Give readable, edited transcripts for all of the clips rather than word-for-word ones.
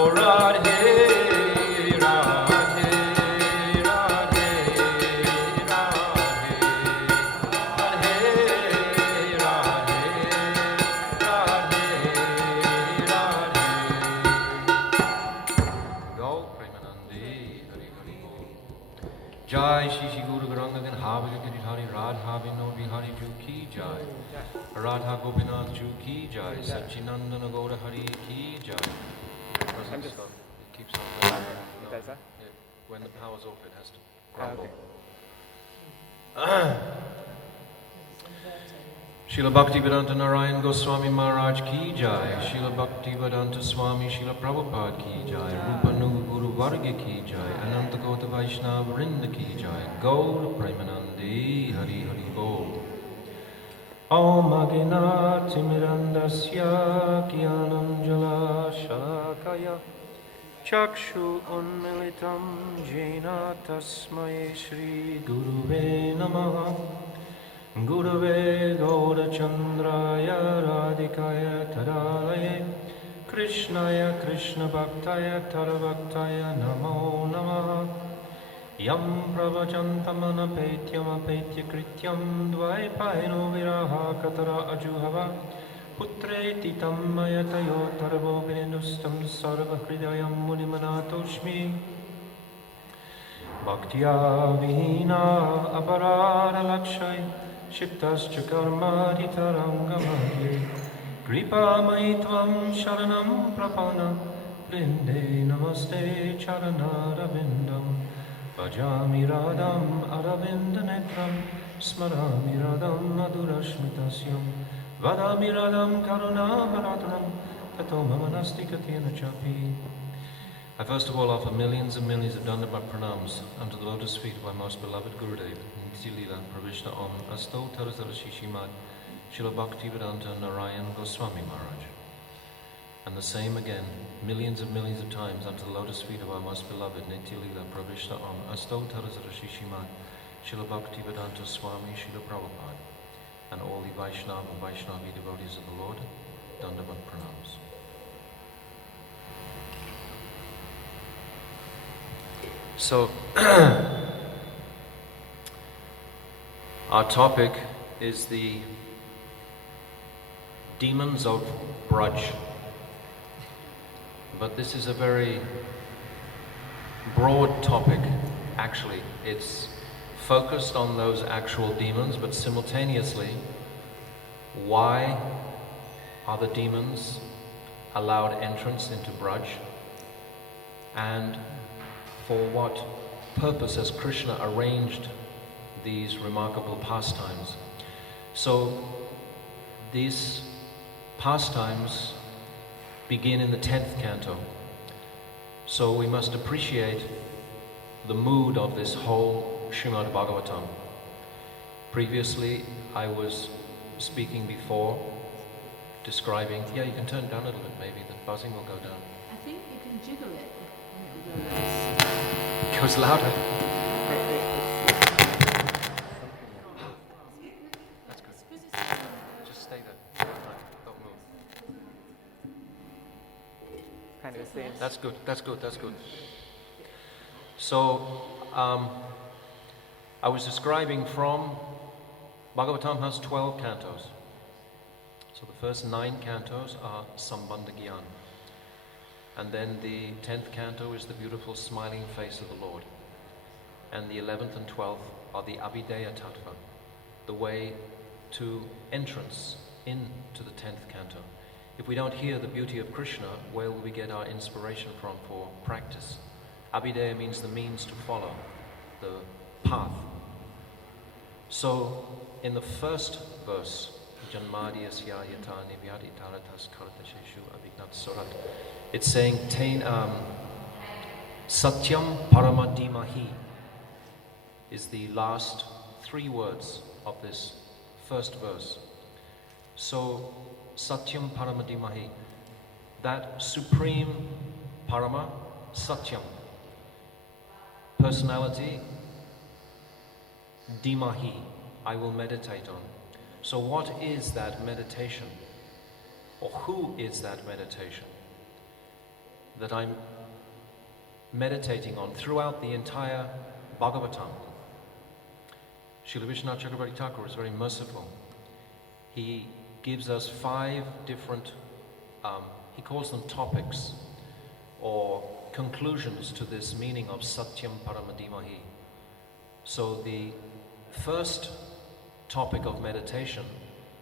O Radhe, Radhe, Radhe, Jai Shri Shri Guru Garangagan Havya Giridhari Radha Vino Bihari Ju Ki Jai Radha Gopinath Ju Ki Jai Satchinandana Gaura Hari Ki Jai. It keeps on going. It does that? When the power's off it has to crumble. Srila Bhaktivedanta Narayan Goswami Maharaj Ki Jai, Srila Bhaktivedanta Swami Srila Prabhupada Ki Jai, Rupa Nuga Guru Varga Ki Jai, Ananta Gota Vaishnava Vrinda Ki Jai, Gaura Premanandi Hari Hari Bol. Om Aginati Mirandasya Kyananjala Shalakaya Chakshu Unmilitam Jena Tasmai Shri Guruve Namaha Gurave Gaurachandraya Radhikaya Tadalaye Krishnaya Krishna Bhaktaya Tadavaktaya Namo Namaha Yam Pravachantamana Petyam Apetya Krityam Dvaipaino Viraha Katara Ajuhava Putreti Tammayatayo Tarvo Vinidustam Sarva Hridayam Munimanatoshmi Bhaktya Vihina Aparara Lakshay Shiktascha Karmadi Tarangamahye Kripa Maitvam Sharanam Prapana Vrinde Namaste Charana Ravindam Bhajami Radham Aravinda Netram Smarami Radham Madhurashmitasyam Vadami Radham Karuna Bharatram Tato Mamanasti Katyana Chapi. I first of all offer millions and millions of Dandavat pranams unto the lotus feet of my most beloved Gurudev, Nitya Leela Pravishna Om Asto Tarazara Shishimad Srila Bhaktivedanta Narayan Goswami Maharaj. And the same again, millions of times unto the lotus feet of our most beloved Nitya Leela Pravishna Om Asto Tarazara Shishimad Srila Bhaktivedanta Swami Srila Prabhupada, and all the Vaishnava and Vaishnavi devotees of the Lord, Dandavat pranams. So, our topic is the demons of Braj. But this is a very broad topic, actually. It's focused on those actual demons, but simultaneously, why are the demons allowed entrance into Braj? And for what purpose has Krishna arranged these remarkable pastimes? So these pastimes begin in the 10th canto. So we must appreciate the mood of this whole Srimad Bhagavatam. Previously, I was speaking before, describing, yeah, you can turn it down a little bit, maybe the buzzing will go down. I think you can jiggle it. It goes louder. That's good. Just stay there. Don't move. Kind of the same. That's good, that's good, that's good. So, I was describing from, Bhagavatam has 12 cantos. So the first 9 cantos are Sambandha Gyan. And then the 10th canto is the beautiful smiling face of the Lord. And the 11th and 12th are the Abhideya Tattva, the way to entrance into the 10th canto. If we don't hear the beauty of Krishna, where will we get our inspiration from for practice? Abhideya means the means to follow, the path. So, in the first verse, Janmadiyasya yata nivyadi taratas kartasheshu abhignat surat, it's saying, Satyam Paramadimahi is the last 3 words of this first verse. So, Satyam Paramadimahi, that supreme Parama, Satyam, personality, Dimahi, I will meditate on. So what is that meditation? Or who is that meditation? that I'm meditating on throughout the entire Bhagavatam. Srila Vishwanath Chakrabarti Thakur is very merciful. He gives us 5 different, he calls them topics or conclusions to this meaning of Satyam Paramadimahi. So the first topic of meditation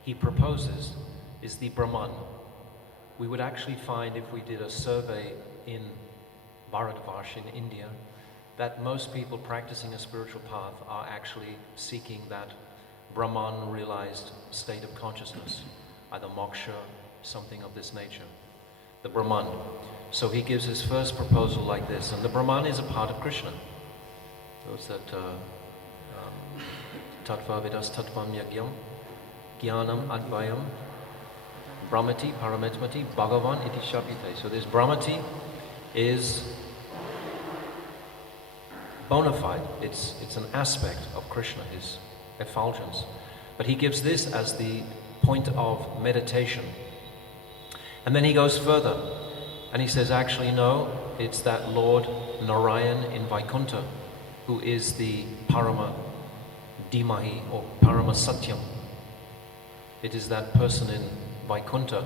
he proposes is the Brahman. We would actually find, if we did a survey in Bharatvarsh in India, that most people practicing a spiritual path are actually seeking that Brahman realized state of consciousness, either moksha, something of this nature. The Brahman. So he gives his first proposal like this, and the Brahman is a part of Krishna. Those that Tattva Vedas Tattvam Yagyam Jnanam Advayam Brahmati Paramatmati Bhagavan Iti Shabite. So this Brahmati is bona fide. It's an aspect of Krishna, his effulgence. But he gives this as the point of meditation. And then he goes further and he says, actually no, it's that Lord Narayan in Vaikuntha who is the Parama Dimahi or Parama Satyam. It is that person in Vaikuntha.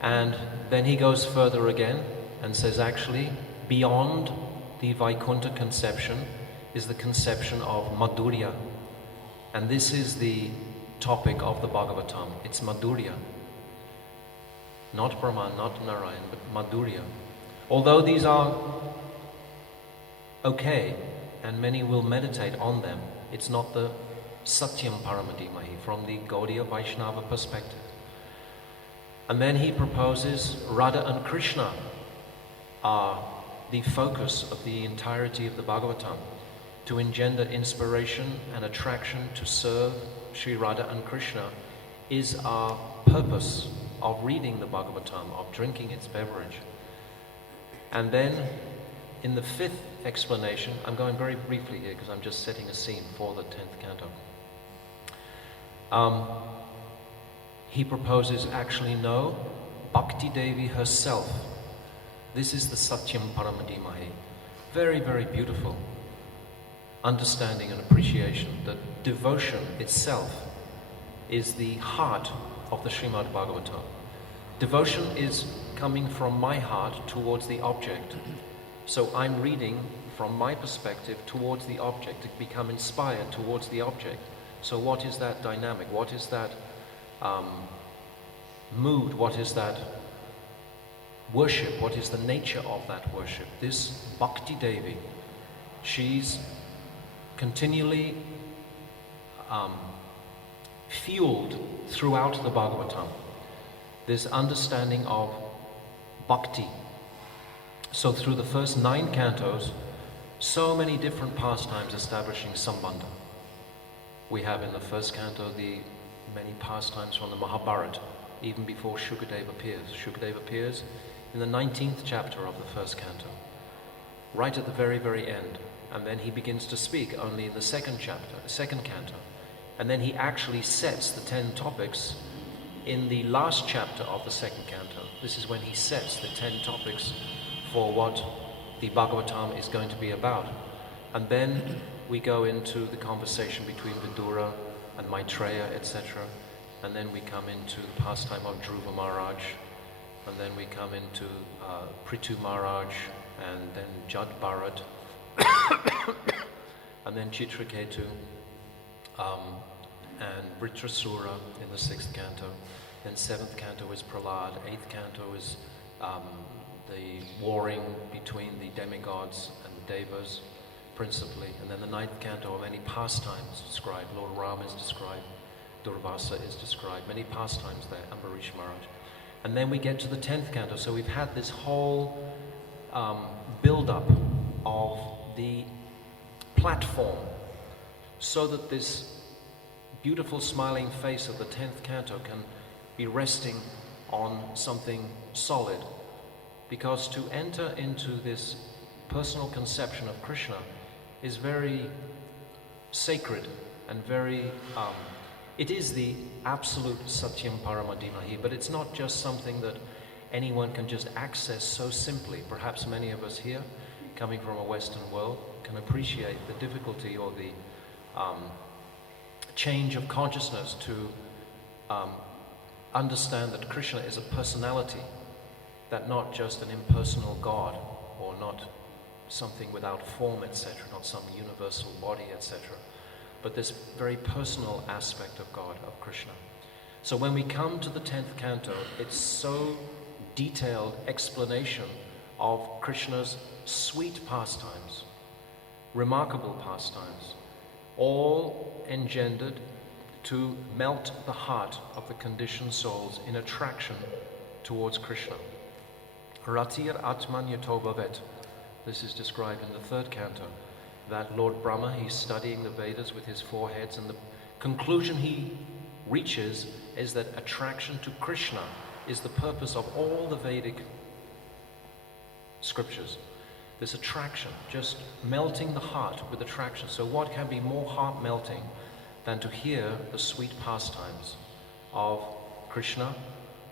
And then he goes further again and says, actually beyond the Vaikuntha conception is the conception of Madhurya. And this is the topic of the Bhagavatam. It's Madhurya. Not Brahman, not Narayan, but Madhurya. Although these are okay, and many will meditate on them, it's not the Satyam Paramadimahi from the Gaudiya Vaishnava perspective. And then he proposes Radha and Krishna are the focus of the entirety of the Bhagavatam, to engender inspiration and attraction to serve Sri Radha and Krishna is our purpose of reading the Bhagavatam, of drinking its beverage. And then in the 5th explanation, I'm going very briefly here because I'm just setting a scene for the 10th canto. He proposes actually no, Bhakti Devi herself. This is the Satyam Paramadimahi. Very, very beautiful understanding and appreciation that devotion itself is the heart of the Srimad Bhagavatam. Devotion is coming from my heart towards the object. So I'm reading from my perspective towards the object, to become inspired towards the object. So what is that dynamic? What is that mood? What is that worship? What is the nature of that worship? This Bhakti Devi, she's continually fueled throughout the Bhagavatam, this understanding of bhakti. So through the first 9 cantos, so many different pastimes establishing sambandha. We have in the first canto the many pastimes from the Mahabharata, even before Shukadeva appears. Shukadeva appears in the 19th chapter of the first canto, right at the very, very end. And then he begins to speak only in the 2nd chapter, the 2nd canto. And then he actually sets the 10 topics in the last chapter of the 2nd canto. This is when he sets the 10 topics for what the Bhagavatam is going to be about. And then we go into the conversation between Vidura and Maitreya, etc. And then we come into the pastime of Dhruva Maharaj. And then we come into Prithu Maharaj, and then Jad Bharat, and then Chitraketu, and Vritrasura in the 6th canto. Then 7th canto is Prahlad, 8th canto is the warring between the demigods and the devas, principally. And then the 9th canto, many pastimes described. Lord Ram is described, Durvasa is described, many pastimes there, Ambarish Maharaj. And then we get to the 10th canto. So we've had this whole build-up of the platform so that this beautiful smiling face of the 10th canto can be resting on something solid. Because to enter into this personal conception of Krishna is very sacred and very, it is the absolute Satyam Paramadimahi, but it's not just something that anyone can just access so simply. Perhaps many of us here, coming from a Western world, can appreciate the difficulty or the change of consciousness to understand that Krishna is a personality, that not just an impersonal God, or not something without form, etc., not some universal body, etc., but this very personal aspect of God, of Krishna. So when we come to the 10th canto, it's so detailed explanation of Krishna's sweet pastimes, remarkable pastimes, all engendered to melt the heart of the conditioned souls in attraction towards Krishna. Ratir Atman Yato Bhavet. This is described in the 3rd canto, that Lord Brahma, he's studying the Vedas with his 4 heads, and the conclusion he reaches is that attraction to Krishna is the purpose of all the Vedic scriptures. This attraction, just melting the heart with attraction. So what can be more heart-melting than to hear the sweet pastimes of Krishna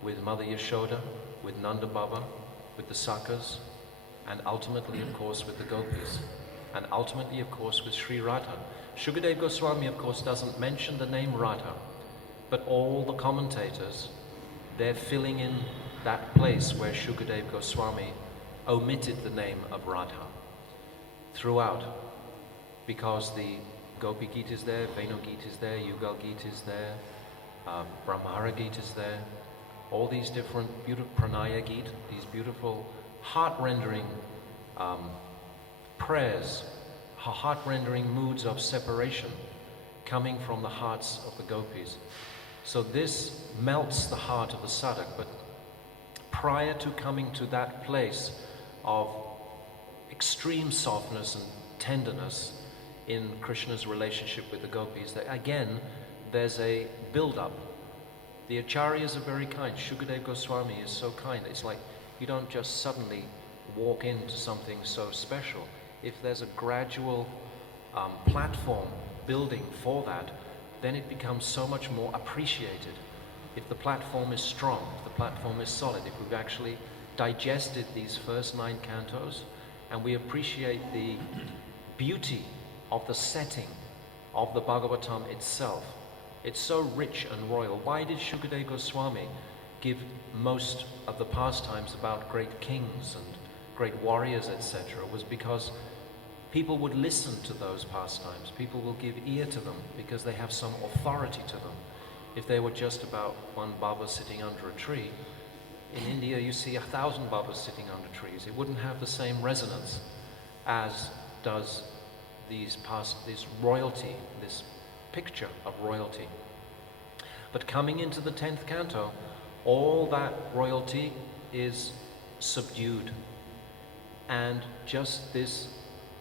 with Mother Yashoda, with Nanda Baba, with the Sakas, and ultimately, of course, with the Gopis, and ultimately, of course, with Sri Radha. Shukadev Goswami, of course, doesn't mention the name Radha, but all the commentators, they're filling in that place where Shukadev Goswami omitted the name of Radha throughout, because the Gopi Gita is there, Venu Gita is there, Yugal Gita is there, Brahmara Gita is there, all these different beautiful Pranaya Gita, these beautiful heart-rendering prayers, heart-rendering moods of separation coming from the hearts of the gopis. So this melts the heart of the sadhak, but prior to coming to that place of extreme softness and tenderness in Krishna's relationship with the gopis, that again, there's a build-up. The acharyas are very kind. Shukadev Goswami is so kind. It's like you don't just suddenly walk into something so special. If there's a gradual platform building for that, then it becomes so much more appreciated. If the platform is strong, if the platform is solid, if we've actually digested these first 9 cantos, and we appreciate the beauty of the setting of the Bhagavatam itself. It's so rich and royal. Why did Shukadev Goswami give most of the pastimes about great kings and great warriors, etc.? Was because people would listen to those pastimes. People will give ear to them because they have some authority to them. If they were just about one Baba sitting under a tree, in India you see 1,000 Babas sitting under trees. It wouldn't have the same resonance as does this royalty, this picture of royalty. But coming into the 10th canto, all that royalty is subdued, and just this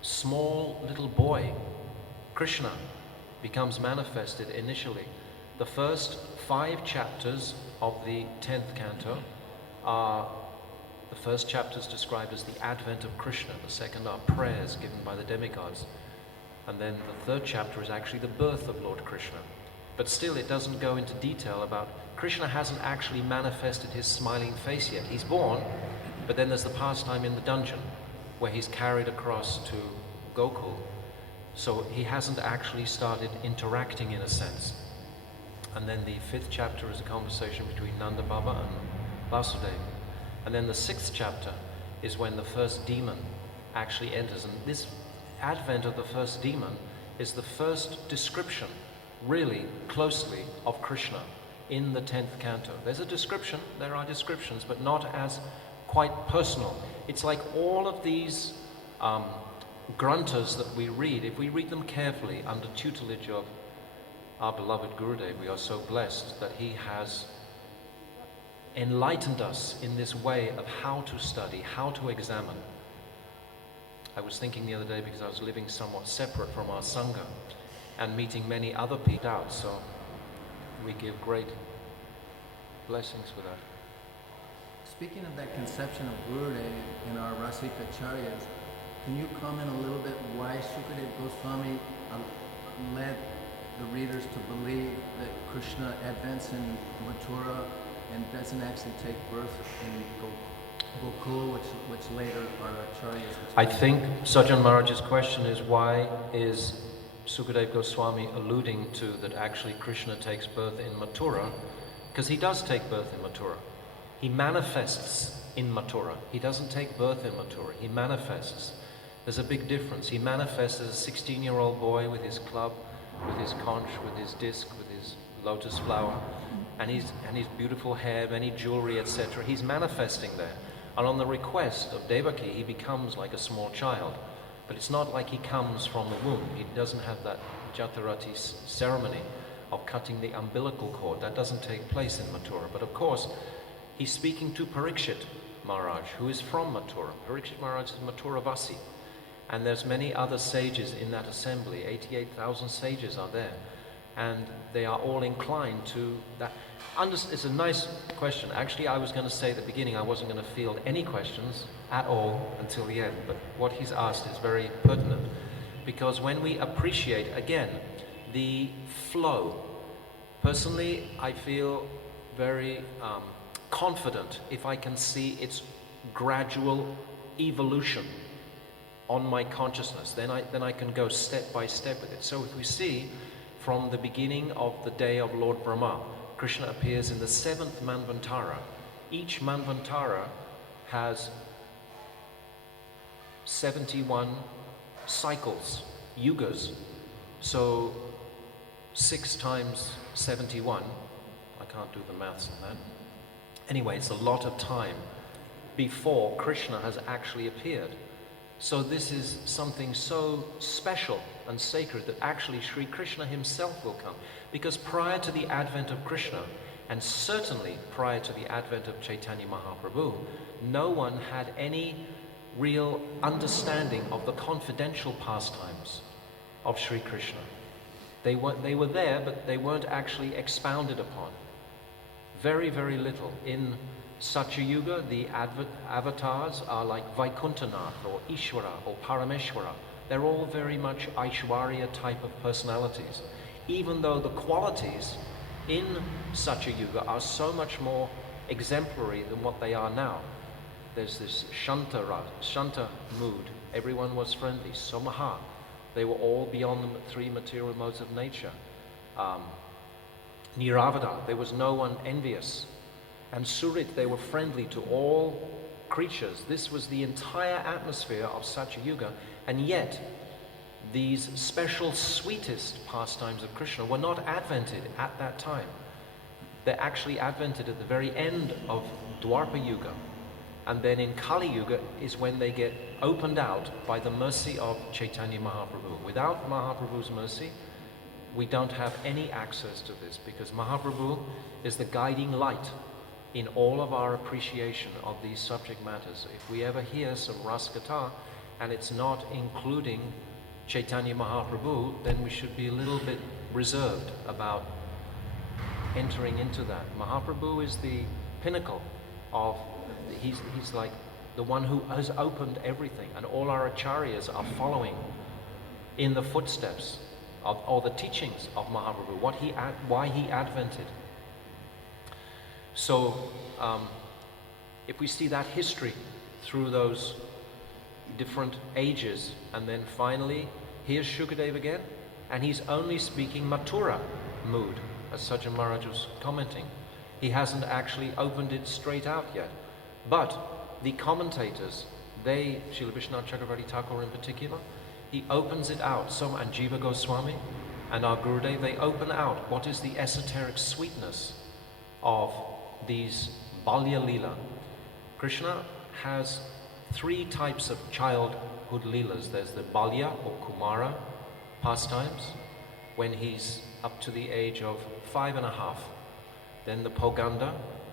small little boy, Krishna, becomes manifested initially. The first 5 chapters of the 10th canto are, the first chapter is described as the advent of Krishna, the second are prayers given by the demigods, and then the 3rd chapter is actually the birth of Lord Krishna. But still it doesn't go into detail about, Krishna hasn't actually manifested his smiling face yet. He's born, but then there's the pastime in the dungeon where he's carried across to Gokul. So he hasn't actually started interacting in a sense. And then the 5th chapter is a conversation between Nanda Baba and Vasudeva. And then the 6th chapter is when the first demon actually enters. And this advent of the first demon is the first description, really closely, of Krishna in the 10th canto. There's a description, there are descriptions, but not as quite personal. It's like all of these gruntas that we read, if we read them carefully under tutelage of our beloved Gurudev, we are so blessed that he has enlightened us in this way of how to study, how to examine. I was thinking the other day, because I was living somewhat separate from our Sangha and meeting many other people out, so we give great blessings for that. Speaking of that conception of Gurudev in our Rasika Acharyas, can you comment a little bit why Shukadev Goswami led the readers to believe that Krishna advents in Mathura and doesn't actually take birth in Gokul, which later are acharyas. I think Sajjan Maharaj's question is, why is Sukadeva Goswami alluding to that actually Krishna takes birth in Mathura? Because he does take birth in Mathura. He manifests in Mathura. He doesn't take birth in Mathura. He manifests. There's a big difference. He manifests as a 16-year-old boy with his club, with his conch, with his disc, with his lotus flower, and his beautiful hair, many jewelry, etc. He's manifesting there. And on the request of Devaki, he becomes like a small child. But it's not like he comes from the womb. He doesn't have that Jatarati ceremony of cutting the umbilical cord. That doesn't take place in Mathura. But of course, he's speaking to Parikshit Maharaj, who is from Mathura. Parikshit Maharaj is Mathuravasi. And there's many other sages in that assembly. 88,000 sages are there. And they are all inclined to that. It's a nice question. Actually, I was going to say at the beginning I wasn't going to field any questions at all until the end. But what he's asked is very pertinent. Because when we appreciate, again, the flow, personally, I feel very confident if I can see its gradual evolution on my consciousness. Then I can go step by step with it. So if we see from the beginning of the day of Lord Brahma, Krishna appears in the 7th Manvantara. Each Manvantara has 71 cycles, yugas. So 6 times 71, I can't do the maths on that. Anyway, it's a lot of time before Krishna has actually appeared. So this is something so special and sacred that actually Sri Krishna himself will come. Because prior to the advent of Krishna, and certainly prior to the advent of Chaitanya Mahaprabhu, no one had any real understanding of the confidential pastimes of Sri Krishna. They were there, but they weren't actually expounded upon. Very, very little. In Satyayuga, the avatars are like Vaikuntanath or Ishvara or Parameshvara. They're all very much Aishwarya type of personalities, even though the qualities in Satyayuga are so much more exemplary than what they are now. There's this Shanta mood. Everyone was friendly. Somaha. They were all beyond the 3 material modes of nature. Niravada. There was no one envious. And Surit, they were friendly to all creatures. This was the entire atmosphere of Satyayuga, and yet these special sweetest pastimes of Krishna were not advented at that time. They're actually advented at the very end of Dwapara Yuga, and then in Kali Yuga is when they get opened out by the mercy of Chaitanya Mahaprabhu. Without Mahaprabhu's mercy, we don't have any access to this, because Mahaprabhu is the guiding light in all of our appreciation of these subject matters. If we ever hear some Raskatha and it's not including Chaitanya Mahaprabhu, then we should be a little bit reserved about entering into that. Mahaprabhu is the pinnacle of, he's like the one who has opened everything, and all our acharyas are following in the footsteps of all the teachings of Mahaprabhu, why he advented. So, if we see that history through those different ages, and then finally, here's Shukadeva again, and he's only speaking Mathura mood, as Sajjan Maharaj was commenting. He hasn't actually opened it straight out yet. But the commentators, Srila Vishwanath Chakravarti Thakur in particular, he opens it out. And Jiva Goswami and our Gurudev, they open out what is the esoteric sweetness of these Balya Leela. Krishna has 3 types of childhood Leelas. There's the Balya or Kumara pastimes, when he's up to the age of 5.5. Then the Poganda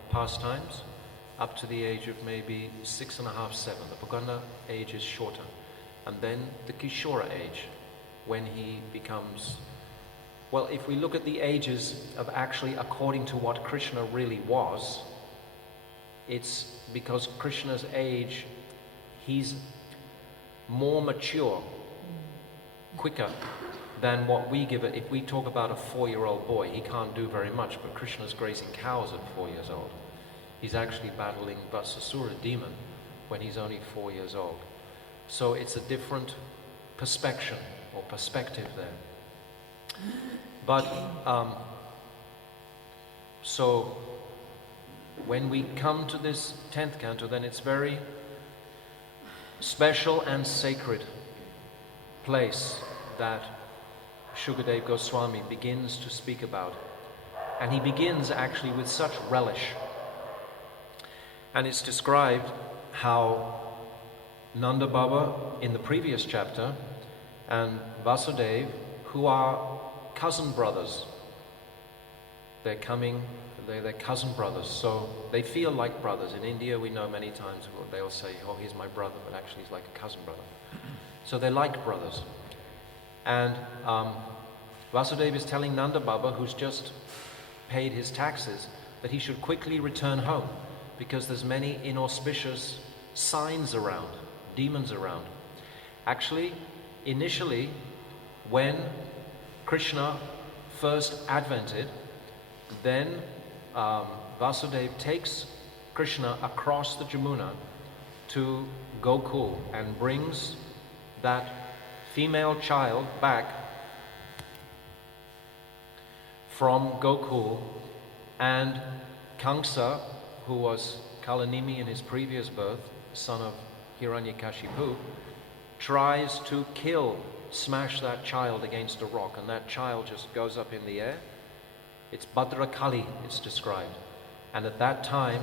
pastimes, up to the age of maybe 6.5, 7. The Poganda age is shorter. And then the Kishora age, when he becomes, well, if we look at the ages of actually according to what Krishna really was, it's because Krishna's age, he's more mature, quicker than what we give it. If we talk about a 4-year-old boy, he can't do very much, but Krishna's grazing cows at 4 years old. he's actually battling Vasasura demon when he's only 4 years old. So it's a different perspective there. But so when we come to this 10th canto, then it's very special and sacred place that Shukadev Goswami begins to speak about. And he begins actually with such relish. And it's described how Nanda Baba in the previous chapter and Vasudev, who are cousin brothers, they're cousin brothers, so they feel like brothers. In India we know many times they'll say, oh, he's my brother, but actually he's like a cousin brother. So they're like brothers. And Vasudev is telling Nanda Baba, who's just paid his taxes, that he should quickly return home because there's many inauspicious signs around, demons around. Actually, initially, when Krishna first advented, then Vasudeva takes Krishna across the Jamuna to Gokul and brings that female child back from Gokul, and Kamsa, who was Kalanimi in his previous birth, son of Hiranyakashipu, tries to smash that child against a rock, and that child just goes up in the air. It's Bhadrakali, it's described. And at that time,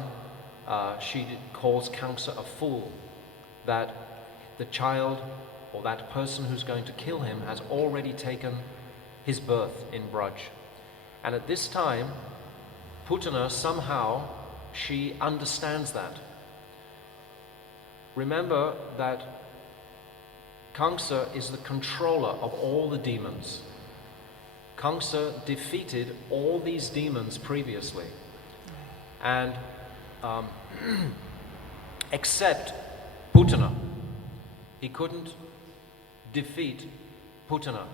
she calls Kamsa a fool, that the child or that person who's going to kill him has already taken his birth in Braj. And at this time, Putana somehow, she understands that. Remember that Kamsa is the controller of all the demons. Kamsa defeated all these demons previously, and except Putana. He couldn't defeat Putana.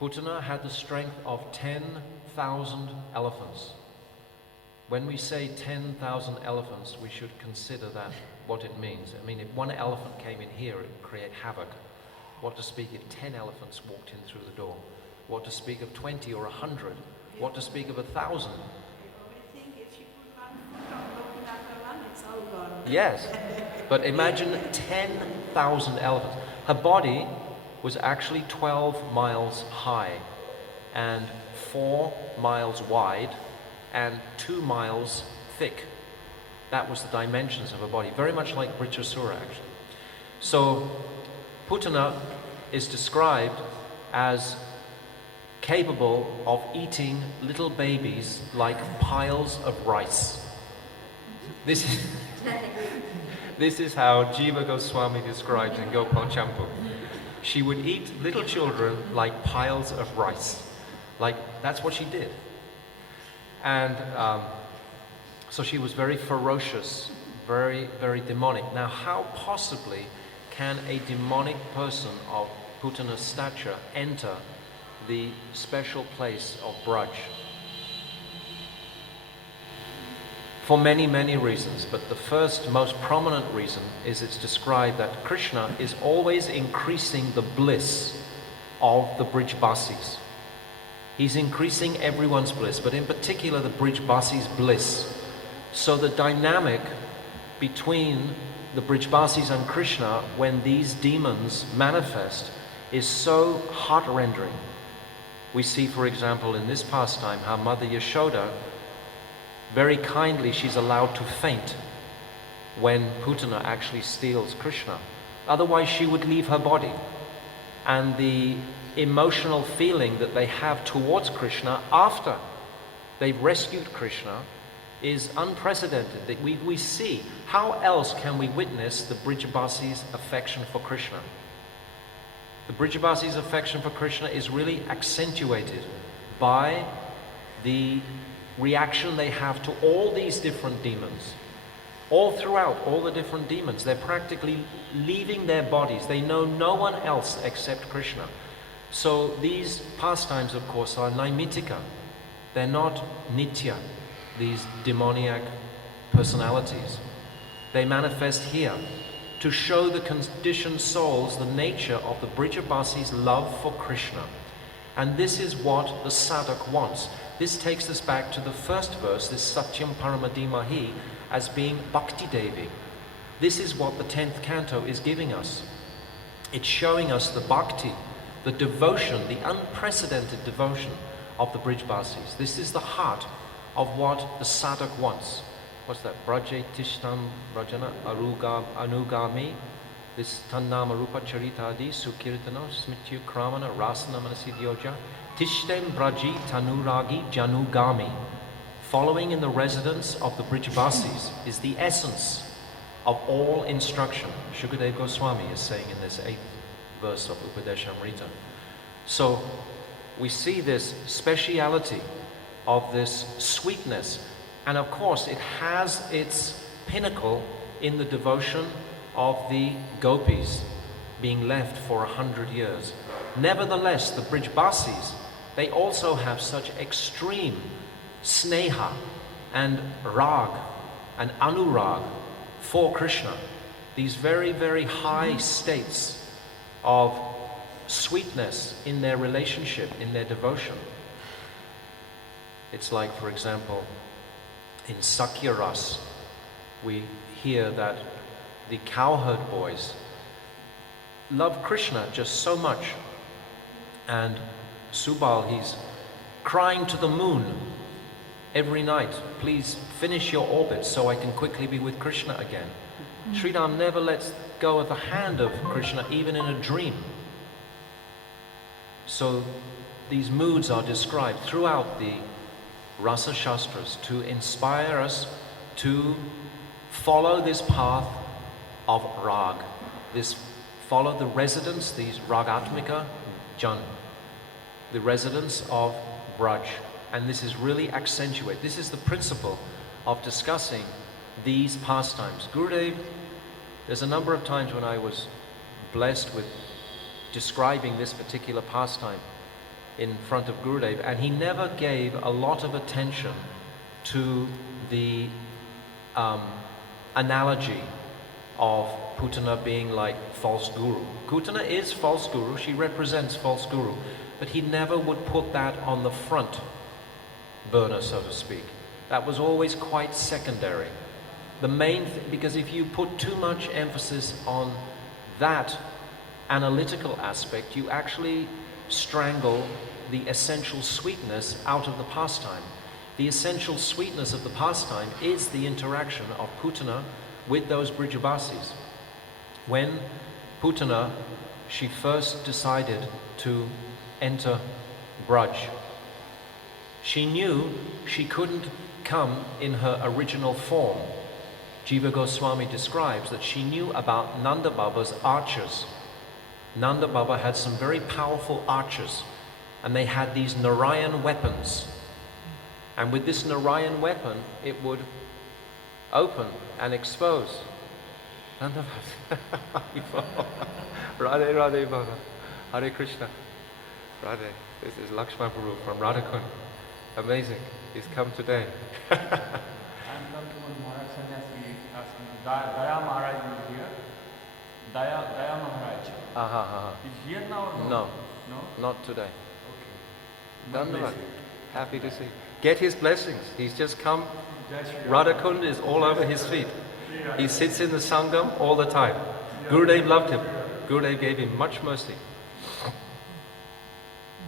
Putana had the strength of 10,000 elephants. When we say 10,000 elephants, we should consider that what it means. I mean, if one elephant came in here, it would create havoc. What to speak if 10 elephants walked in through the door? What to speak of 20 or 100? What to speak of 1,000? Yes, but imagine 10,000 elephants. Her body was actually 12 miles high and 4 miles wide and 2 miles thick. That was the dimensions of her body, very much like Britrasura actually. So Putana is described as capable of eating little babies like piles of rice. This is how Jiva Goswami describes in Gopal Champu. She would eat little children like piles of rice. Like, that's what she did. And so she was very ferocious, very, very demonic. Now, how possibly can a demonic person of Putana's stature enter the special place of Braj? For many, many reasons, but the first, most prominent reason is it's described that Krishna is always increasing the bliss of the Brijbasis. He's increasing everyone's bliss, but in particular the Brijbasis' bliss. So the dynamic between the Brijbasis and Krishna when these demons manifest is so heart-rendering. We see, for example, in this pastime how Mother Yashoda, very kindly, she's allowed to faint when Putana actually steals Krishna. Otherwise, she would leave her body. And the emotional feeling that they have towards Krishna after they've rescued Krishna is unprecedented. That we see, how else can we witness the Brijbasis' affection for Krishna? The Brijbasis' affection for Krishna is really accentuated by the reaction they have to all these different demons. All throughout, all the different demons, they're practically leaving their bodies. They know no one else except Krishna. So these pastimes, of course, are naimitika. They're not nitya, these demoniac personalities. They manifest here to show the conditioned souls the nature of the Brijabasi's love for Krishna. And this is what the sadhak wants. This takes us back to the first verse, this Satyam Paramadimahi, as being Bhakti Devi. This is what the 10th canto is giving us. It's showing us the bhakti, the devotion, the unprecedented devotion of the Brijbasis. This is the heart of what the sadhak wants. What's that? Braje Tishtam Brajana Anugami. This Tannama Rupa Charitadi Sukirtano Smityu Kramana Rasana Manasidyoja. Tishtem Braji Tanuragi Janugami. Following in the residence of the Brijbasis is the essence of all instruction. Shukadeva Goswami is saying in this 8th verse of Upadeshamrita. So we see this speciality of this sweetness, and of course it has its pinnacle in the devotion of the gopis being left for 100 years. Nevertheless, the Brijbasis, they also have such extreme sneha and rag and anurag for Krishna, these very, very high states of sweetness in their relationship, in their devotion. It's like, for example, in Sakya Ras, we hear that the cowherd boys love Krishna just so much. And Subal, he's crying to the moon every night, please finish your orbit so I can quickly be with Krishna again. Sridham never lets go of the hand of Krishna, even in a dream. So these moods are described throughout the Rasa Shastras to inspire us to follow this path of rag, follow the residence, these ragatmika jan, the residence of Braj. And this is really accentuated. This is the principle of discussing these pastimes. Gurudev, there's a number of times when I was blessed with describing this particular pastime in front of Gurudev, and he never gave a lot of attention to the analogy of Putana being like false guru. Putana is false guru, she represents false guru, but he never would put that on the front burner, so to speak. That was always quite secondary. The main thing, because if you put too much emphasis on that analytical aspect, you actually strangle the essential sweetness out of the pastime. The essential sweetness of the pastime is the interaction of Putana with those Brijavasis. When Putana, she first decided to enter Braj, she knew she couldn't come in her original form. Jiva Goswami describes that she knew about Nanda Baba's archers. Nanda Baba had some very powerful archers, and they had these Narayan weapons. And with this Narayan weapon, it would open and expose. Nanda Baba. Radhe Radhe Baba. Hare Krishna. Radhe. This is Lakshman Prabhu from Radhakund. Amazing. He's come today. I'm come to one Maharaj Sannyasi asking, Daya Maharaj is here. Daya Maharaj. Is here now or no? No. No? Not today. Okay. Dandavat. Happy to see. Get his blessings. He's just come. Jai Shri Ram. Radhakund is all over his feet. He sits in the Sangam all the time. Gurudev loved him. Gurudev gave him much mercy.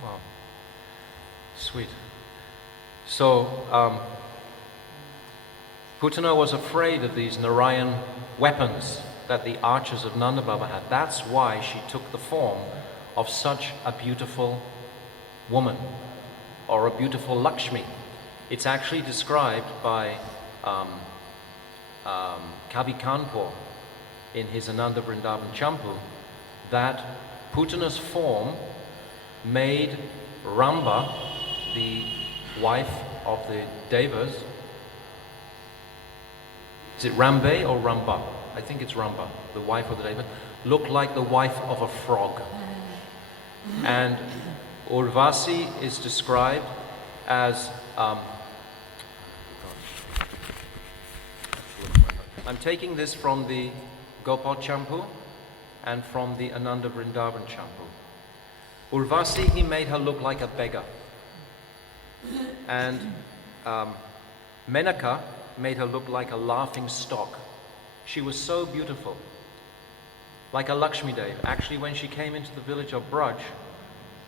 Wow. Sweet. So, Putana was afraid of these Narayan weapons that the archers of Nanda Baba had. That's why she took the form of such a beautiful woman, or a beautiful Lakshmi. It's actually described by Kavi Kanpur in his Ananda Vrindavan Champu that Putana's form made Ramba, the wife of the Devas, is it Rambe or Ramba? I think it's Ramba, the wife of the Devas, look like the wife of a frog. And Urvasi is described as I'm taking this from the Gopal Champu and from the Ananda Vrindavan Champu. Urvasi, he made her look like a beggar. And Menaka made her look like a laughing stock. She was so beautiful, like a Lakshmi Devi. Actually, when she came into the village of Braj,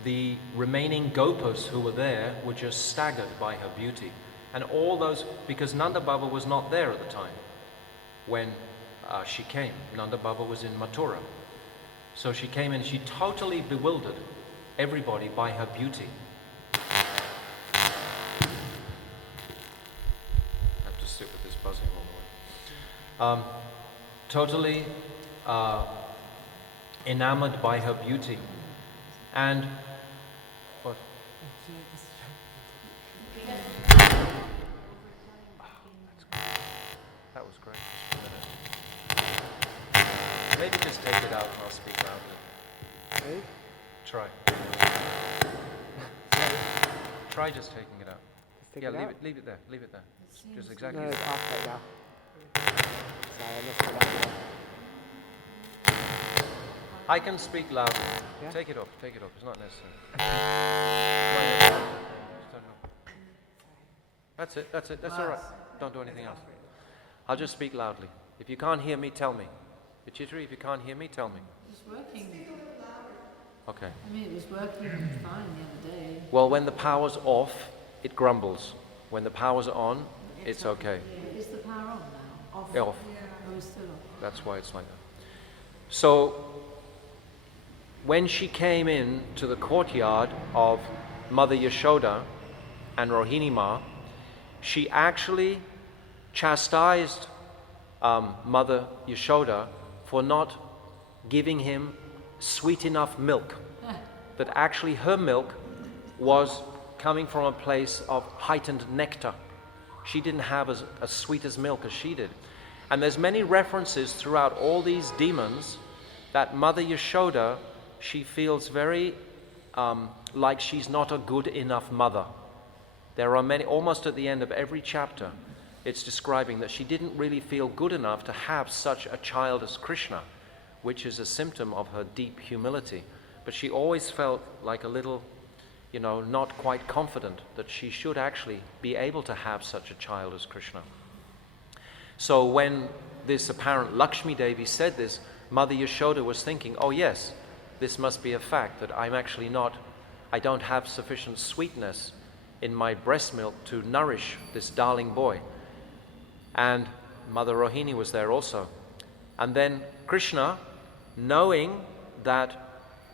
the remaining Gopas who were there were just staggered by her beauty. And all those, because Nanda Baba was not there at the time when she came. Nanda Baba was in Mathura. So she came and she totally bewildered everybody by her beauty. I have to sit with this buzzing all the way. Totally enamored by her beauty. And what? That was great. Maybe just take it out and I'll speak loudly. Ready? Try. Try just taking it out. Just take Yeah, it leave out? it. Leave it there. Leave it there. Just exactly. No, there. it's off right now. Sorry, I messed it up. I can speak loudly. Yeah? Take it off. Take it off. It's not necessary. That's it. That's it. That's all right. Don't do anything else. I'll just speak loudly. If you can't hear me, tell me. Vichitri, if you can't hear me, tell me. It was working. Okay. I mean, it was working fine the other day. Well, when the power's off, it grumbles. When the power's on, it's okay. Is the power on now? Off? Off. Oh, it's still off. That's why it's like that. So, when she came in to the courtyard of Mother Yashoda and Rohini Ma, she actually chastised Mother Yashoda for not giving him sweet enough milk. That actually her milk was coming from a place of heightened nectar. She didn't have as sweet as milk as she did. And there's many references throughout all these demons that Mother Yashoda, she feels very like she's not a good enough mother. There are many, almost at the end of every chapter, it's describing that she didn't really feel good enough to have such a child as Krishna, which is a symptom of her deep humility. But she always felt like a little, not quite confident that she should actually be able to have such a child as Krishna. So when this apparent Lakshmi Devi said this, Mother Yashoda was thinking, oh yes, this must be a fact that I don't have sufficient sweetness in my breast milk to nourish this darling boy. And Mother Rohini was there also. And then Krishna, knowing that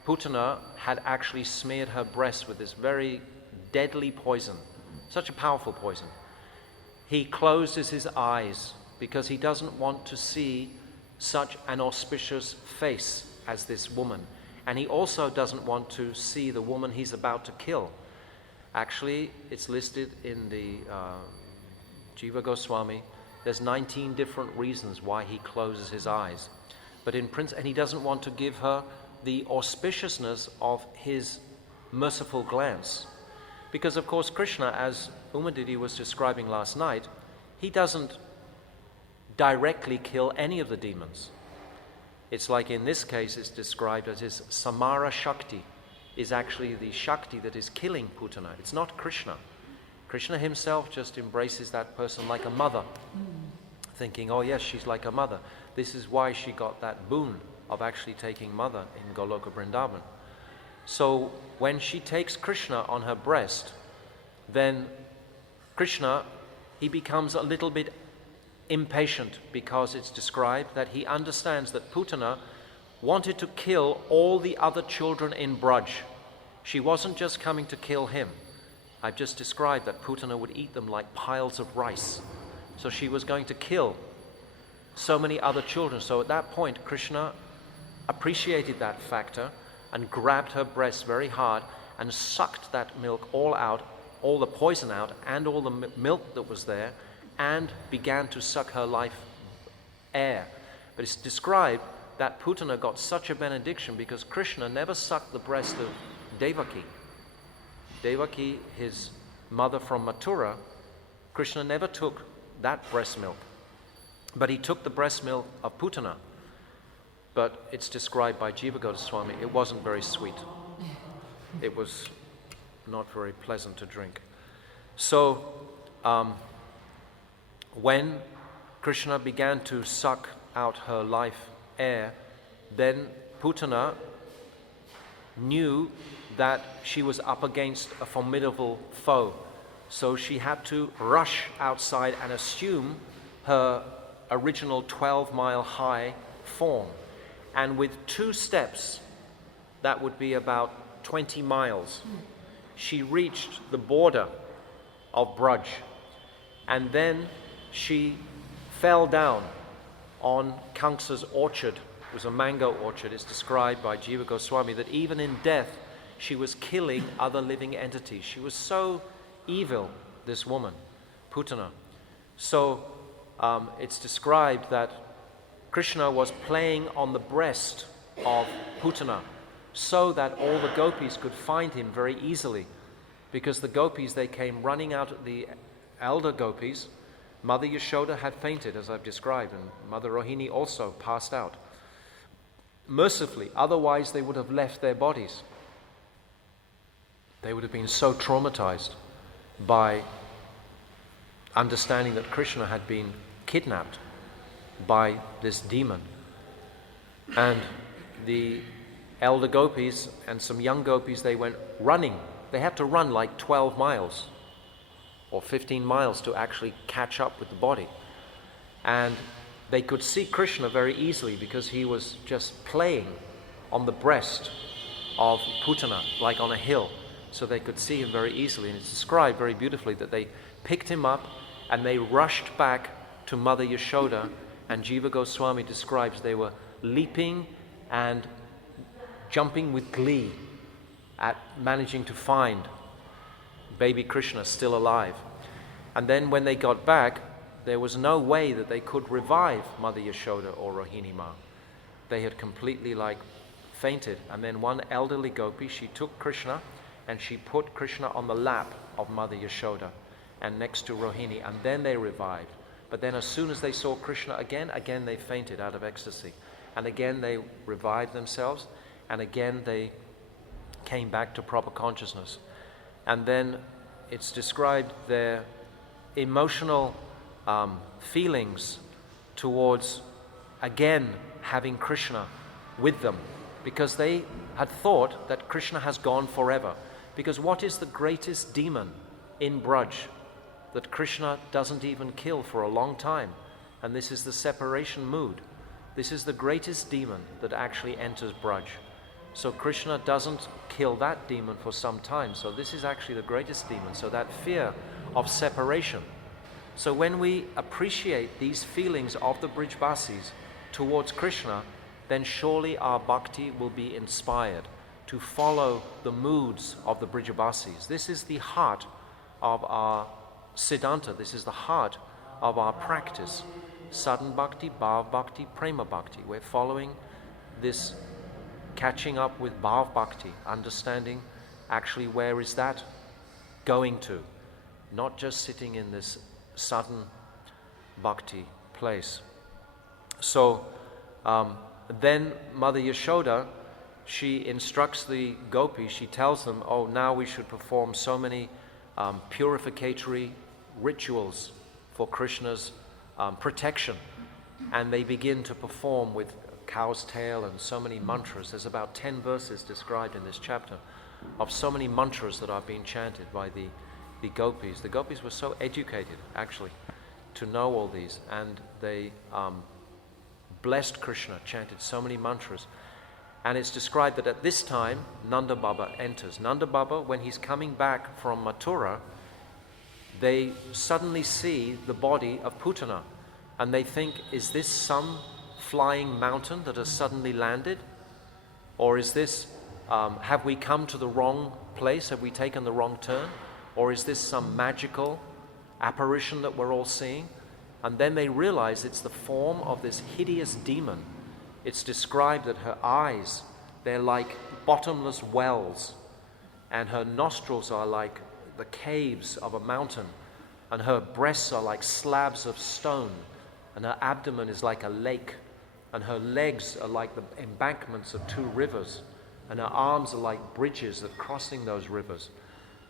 Putana had actually smeared her breast with this very deadly poison, such a powerful poison, he closes his eyes because he doesn't want to see such an auspicious face as this woman. And he also doesn't want to see the woman he's about to kill. Actually, it's listed in the Jiva Goswami. There's 19 different reasons why he closes his eyes. But and he doesn't want to give her the auspiciousness of his merciful glance. Because of course Krishna, as Umadidi was describing last night, he doesn't directly kill any of the demons. It's like in this case it's described as his Samara Shakti is actually the Shakti that is killing Putana. It's not Krishna. Krishna himself just embraces that person like a mother, thinking, oh yes, she's like a mother. This is why she got that boon of actually taking mother in Goloka Vrindavan. So when she takes Krishna on her breast, then Krishna, he becomes a little bit impatient because it's described that he understands that Putana wanted to kill all the other children in Braj. She wasn't just coming to kill him. I've just described that Putana would eat them like piles of rice. So she was going to kill so many other children. So at that point, Krishna appreciated that factor and grabbed her breast very hard and sucked that milk all out, all the poison out and all the milk that was there, and began to suck her life air. But it's described that Putana got such a benediction because Krishna never sucked the breast of Devaki. Devaki, his mother from Mathura, Krishna never took that breast milk. But he took the breast milk of Putana, but it's described by Jiva Goswami, it wasn't very sweet. It was not very pleasant to drink. So when Krishna began to suck out her life air, then Putana knew that she was up against a formidable foe. So she had to rush outside and assume her original 12-mile-high form. And with 2 steps, that would be about 20 miles, she reached the border of Braj. And then she fell down on Kamsa's orchard. It was a mango orchard. It's described by Jiva Goswami that even in death, she was killing other living entities. She was so evil, this woman, Putana. So it's described that Krishna was playing on the breast of Putana so that all the gopis could find him very easily. Because the gopis, they came running out, the elder gopis. Mother Yashoda had fainted, as I've described, and Mother Rohini also passed out. Mercifully, otherwise they would have left their bodies. They would have been so traumatized by understanding that Krishna had been kidnapped by this demon. And the elder gopis and some young gopis, they went running. They had to run like 12 miles or 15 miles to actually catch up with the body. And they could see Krishna very easily because he was just playing on the breast of Putana, like on a hill. So they could see him very easily. And it's described very beautifully that they picked him up and they rushed back to Mother Yashoda. And Jiva Goswami describes they were leaping and jumping with glee at managing to find baby Krishna still alive. And then when they got back, there was no way that they could revive Mother Yashoda or Rohini Ma. They had completely fainted. And then one elderly gopi, she took Krishna and she put Krishna on the lap of Mother Yashoda and next to Rohini, and then they revived. But then as soon as they saw Krishna again they fainted out of ecstasy. And again they revived themselves, and again they came back to proper consciousness. And then it's described their emotional feelings towards again having Krishna with them, because they had thought that Krishna has gone forever. Because what is the greatest demon in Braj that Krishna doesn't even kill for a long time? And this is the separation mood. This is the greatest demon that actually enters Braj. So Krishna doesn't kill that demon for some time. So this is actually the greatest demon. So that fear of separation. So when we appreciate these feelings of the Brijbasis towards Krishna, then surely our bhakti will be inspired to follow the moods of the Brijbasis. This is the heart of our Siddhanta. This is the heart of our practice. Sadhan bhakti, bhav bhakti, prema bhakti. We're following this, catching up with bhav bhakti, understanding actually where is that going to. Not just sitting in this sadhan bhakti place. So then Mother Yashoda, she instructs the gopis, she tells them, oh, now we should perform so many purificatory rituals for Krishna's protection. And they begin to perform with cow's tail and so many mantras. There's about 10 verses described in this chapter of so many mantras that are being chanted by the gopis. The gopis were so educated, actually, to know all these. And they blessed Krishna, chanted so many mantras. And it's described that at this time, Nanda Baba enters. Nanda Baba, when he's coming back from Mathura, they suddenly see the body of Putana. And they think, is this some flying mountain that has suddenly landed? Or is this, have we come to the wrong place? Have we taken the wrong turn? Or is this some magical apparition that we're all seeing? And then they realize it's the form of this hideous demon. It's described that her eyes, they're like bottomless wells, and her nostrils are like the caves of a mountain, and her breasts are like slabs of stone, and her abdomen is like a lake, and her legs are like the embankments of two rivers, and her arms are like bridges that crossing those rivers.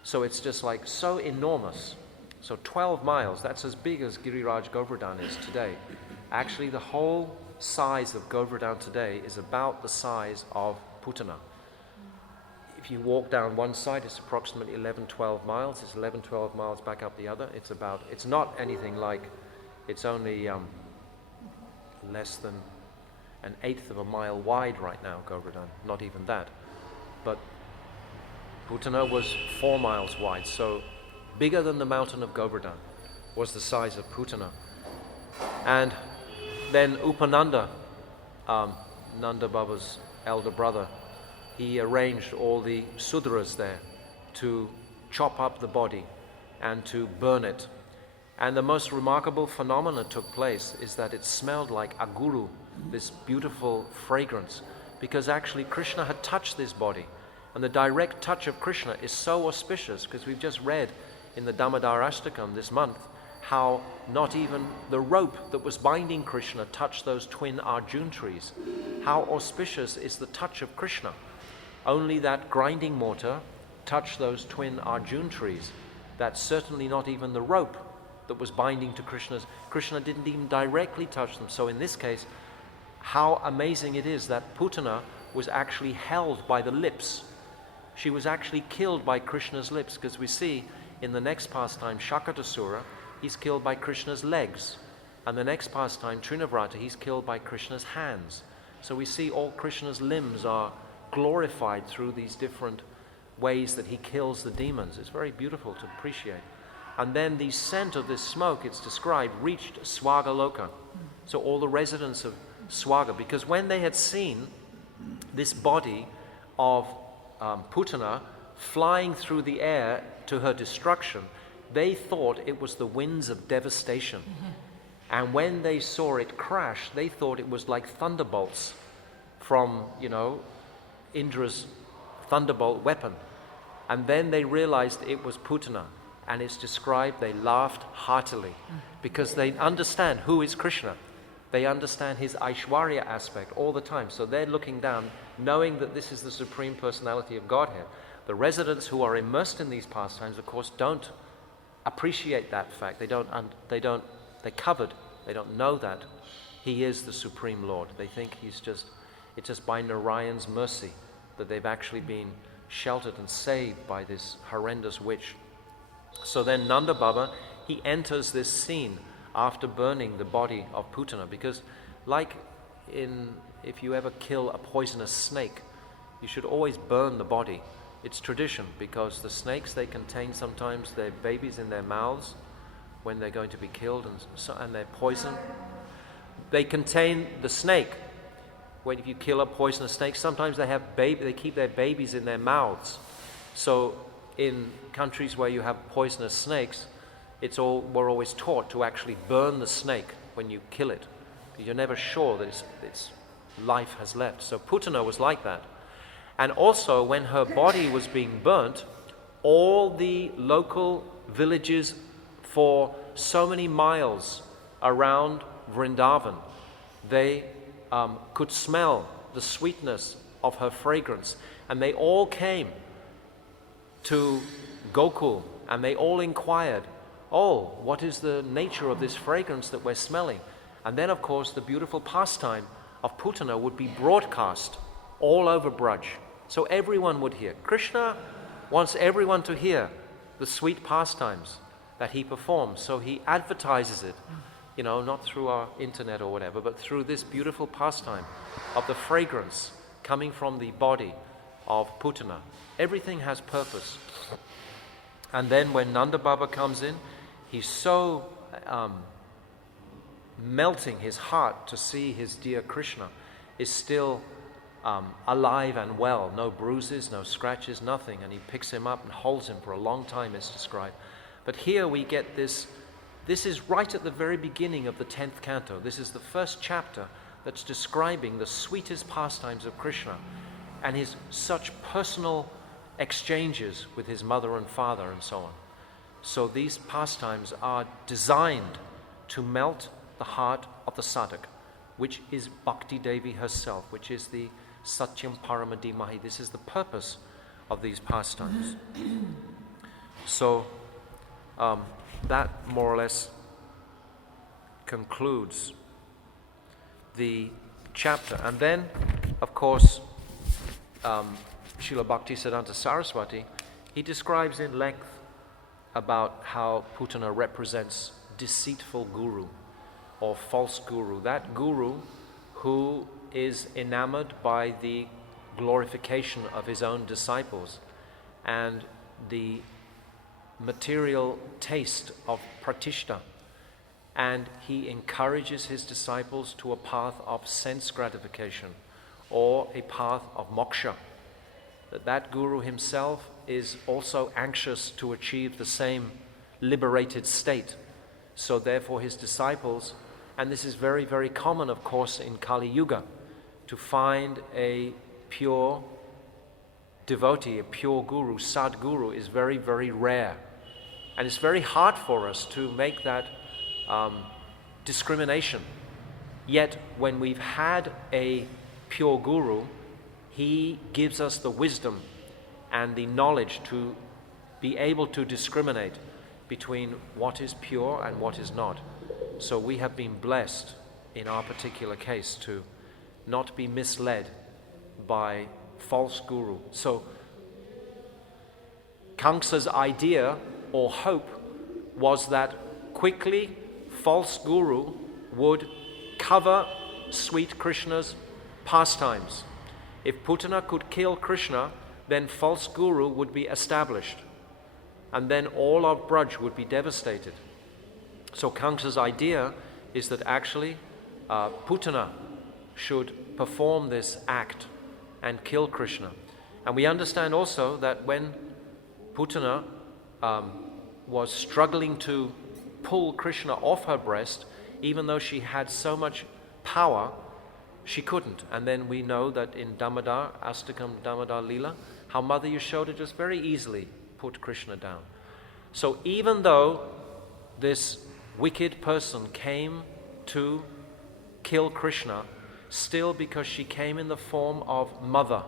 So it's just like so enormous. So 12 miles, that's as big as Giriraj Govardhan is today. Actually, the whole size of Govardhan today is about the size of Putana. If you walk down one side, it's approximately 11-12 miles. It's 11-12 miles back up the other. It's not anything like, it's only less than an eighth of a mile wide right now, Govardhan, not even that. But Putana was 4 miles wide, so bigger than the mountain of Govardhan was the size of Putana. And then Upananda, Nanda Baba's elder brother, he arranged all the Sudras there to chop up the body and to burn it. And the most remarkable phenomena took place is that it smelled like aguru, this beautiful fragrance, because actually Krishna had touched this body. And the direct touch of Krishna is so auspicious, because we've just read in the Damodar Ashtakam this month how not even the rope that was binding Krishna touched those twin Arjun trees. How auspicious is the touch of Krishna. Only that grinding mortar touched those twin Arjun trees. That's certainly not even the rope that was binding to Krishna didn't even directly touch them. So in this case, how amazing it is that Putana was actually held by the lips. She was actually killed by Krishna's lips, because we see in the next pastime, Shakatasura, he's killed by Krishna's legs. And the next pastime, Trinavrata, he's killed by Krishna's hands. So we see all Krishna's limbs are glorified through these different ways that he kills the demons. It's very beautiful to appreciate. And then the scent of this smoke, it's described, reached Swagaloka. So all the residents of Swaga, because when they had seen this body of Putana flying through the air to her destruction, they thought it was the winds of devastation. And when they saw it crash, they thought it was like thunderbolts from, Indra's thunderbolt weapon. And then they realized it was Putana. And it's described, they laughed heartily, because they understand who is Krishna. They understand his Aishwarya aspect all the time. So they're looking down, knowing that this is the Supreme Personality of Godhead. The residents who are immersed in these pastimes, of course, don't appreciate that fact. They're covered. They don't know that he is the Supreme Lord. They think it's just by Narayan's mercy that they've actually been sheltered and saved by this horrendous witch. So then Nanda Baba, he enters this scene after burning the body of Putana, because if you ever kill a poisonous snake, you should always burn the body. It's tradition, because the snakes, they contain sometimes their babies in their mouths when they're going to be killed, and they're poison. They contain the snake. If you kill a poisonous snake, sometimes they keep their babies in their mouths. So in countries where you have poisonous snakes, we're always taught to actually burn the snake when you kill it. You're never sure that its life has left. So Putana was like that. And also, when her body was being burnt, all the local villages for so many miles around Vrindavan, they could smell the sweetness of her fragrance. And they all came to Gokul, and they all inquired, "Oh, what is the nature of this fragrance that we're smelling?" And then, of course, the beautiful pastime of Putana would be broadcast all over Braj. So everyone would hear. Krishna wants everyone to hear the sweet pastimes that he performs. So he advertises it, not through our internet or whatever, but through this beautiful pastime of the fragrance coming from the body of Putana. Everything has purpose. And then when Nanda Baba comes in, he's so melting his heart to see his dear Krishna is still alive and well. No bruises, no scratches, nothing. And he picks him up and holds him for a long time, it's described. But here we get this. This is right at the very beginning of the 10th canto. This is the first chapter that's describing the sweetest pastimes of Krishna and his such personal exchanges with his mother and father and so on. So these pastimes are designed to melt the heart of the sadhak, which is Bhakti Devi herself, which is the Satyam Paramadimahi. This is the purpose of these pastimes. So that more or less concludes the chapter. And then, of course, Srila Bhaktisiddhanta Saraswati, he describes in length about how Putana represents deceitful guru or false guru. That guru who is enamored by the glorification of his own disciples and the material taste of pratishta, and he encourages his disciples to a path of sense gratification or a path of moksha. That guru himself is also anxious to achieve the same liberated state. So therefore his disciples, and this is very, very common, of course, in Kali Yuga, to find a pure devotee, a pure guru, sadguru, is very, very rare. And it's very hard for us to make that discrimination. Yet when we've had a pure guru, he gives us the wisdom and the knowledge to be able to discriminate between what is pure and what is not. So we have been blessed in our particular case to not be misled by false guru. So Kamsa's idea or hope was that quickly false guru would cover sweet Krishna's pastimes. If Putana could kill Krishna, then false guru would be established, and then all of Braj would be devastated. So Kamsa's idea is that actually Putana should perform this act and kill Krishna. And we understand also that when Putana was struggling to pull Krishna off her breast, even though she had so much power, she couldn't. And then we know that in Damodar, Astakam Damodar Leela, how Mother Yashoda just very easily put Krishna down. So even though this wicked person came to kill Krishna, still because she came in the form of mother,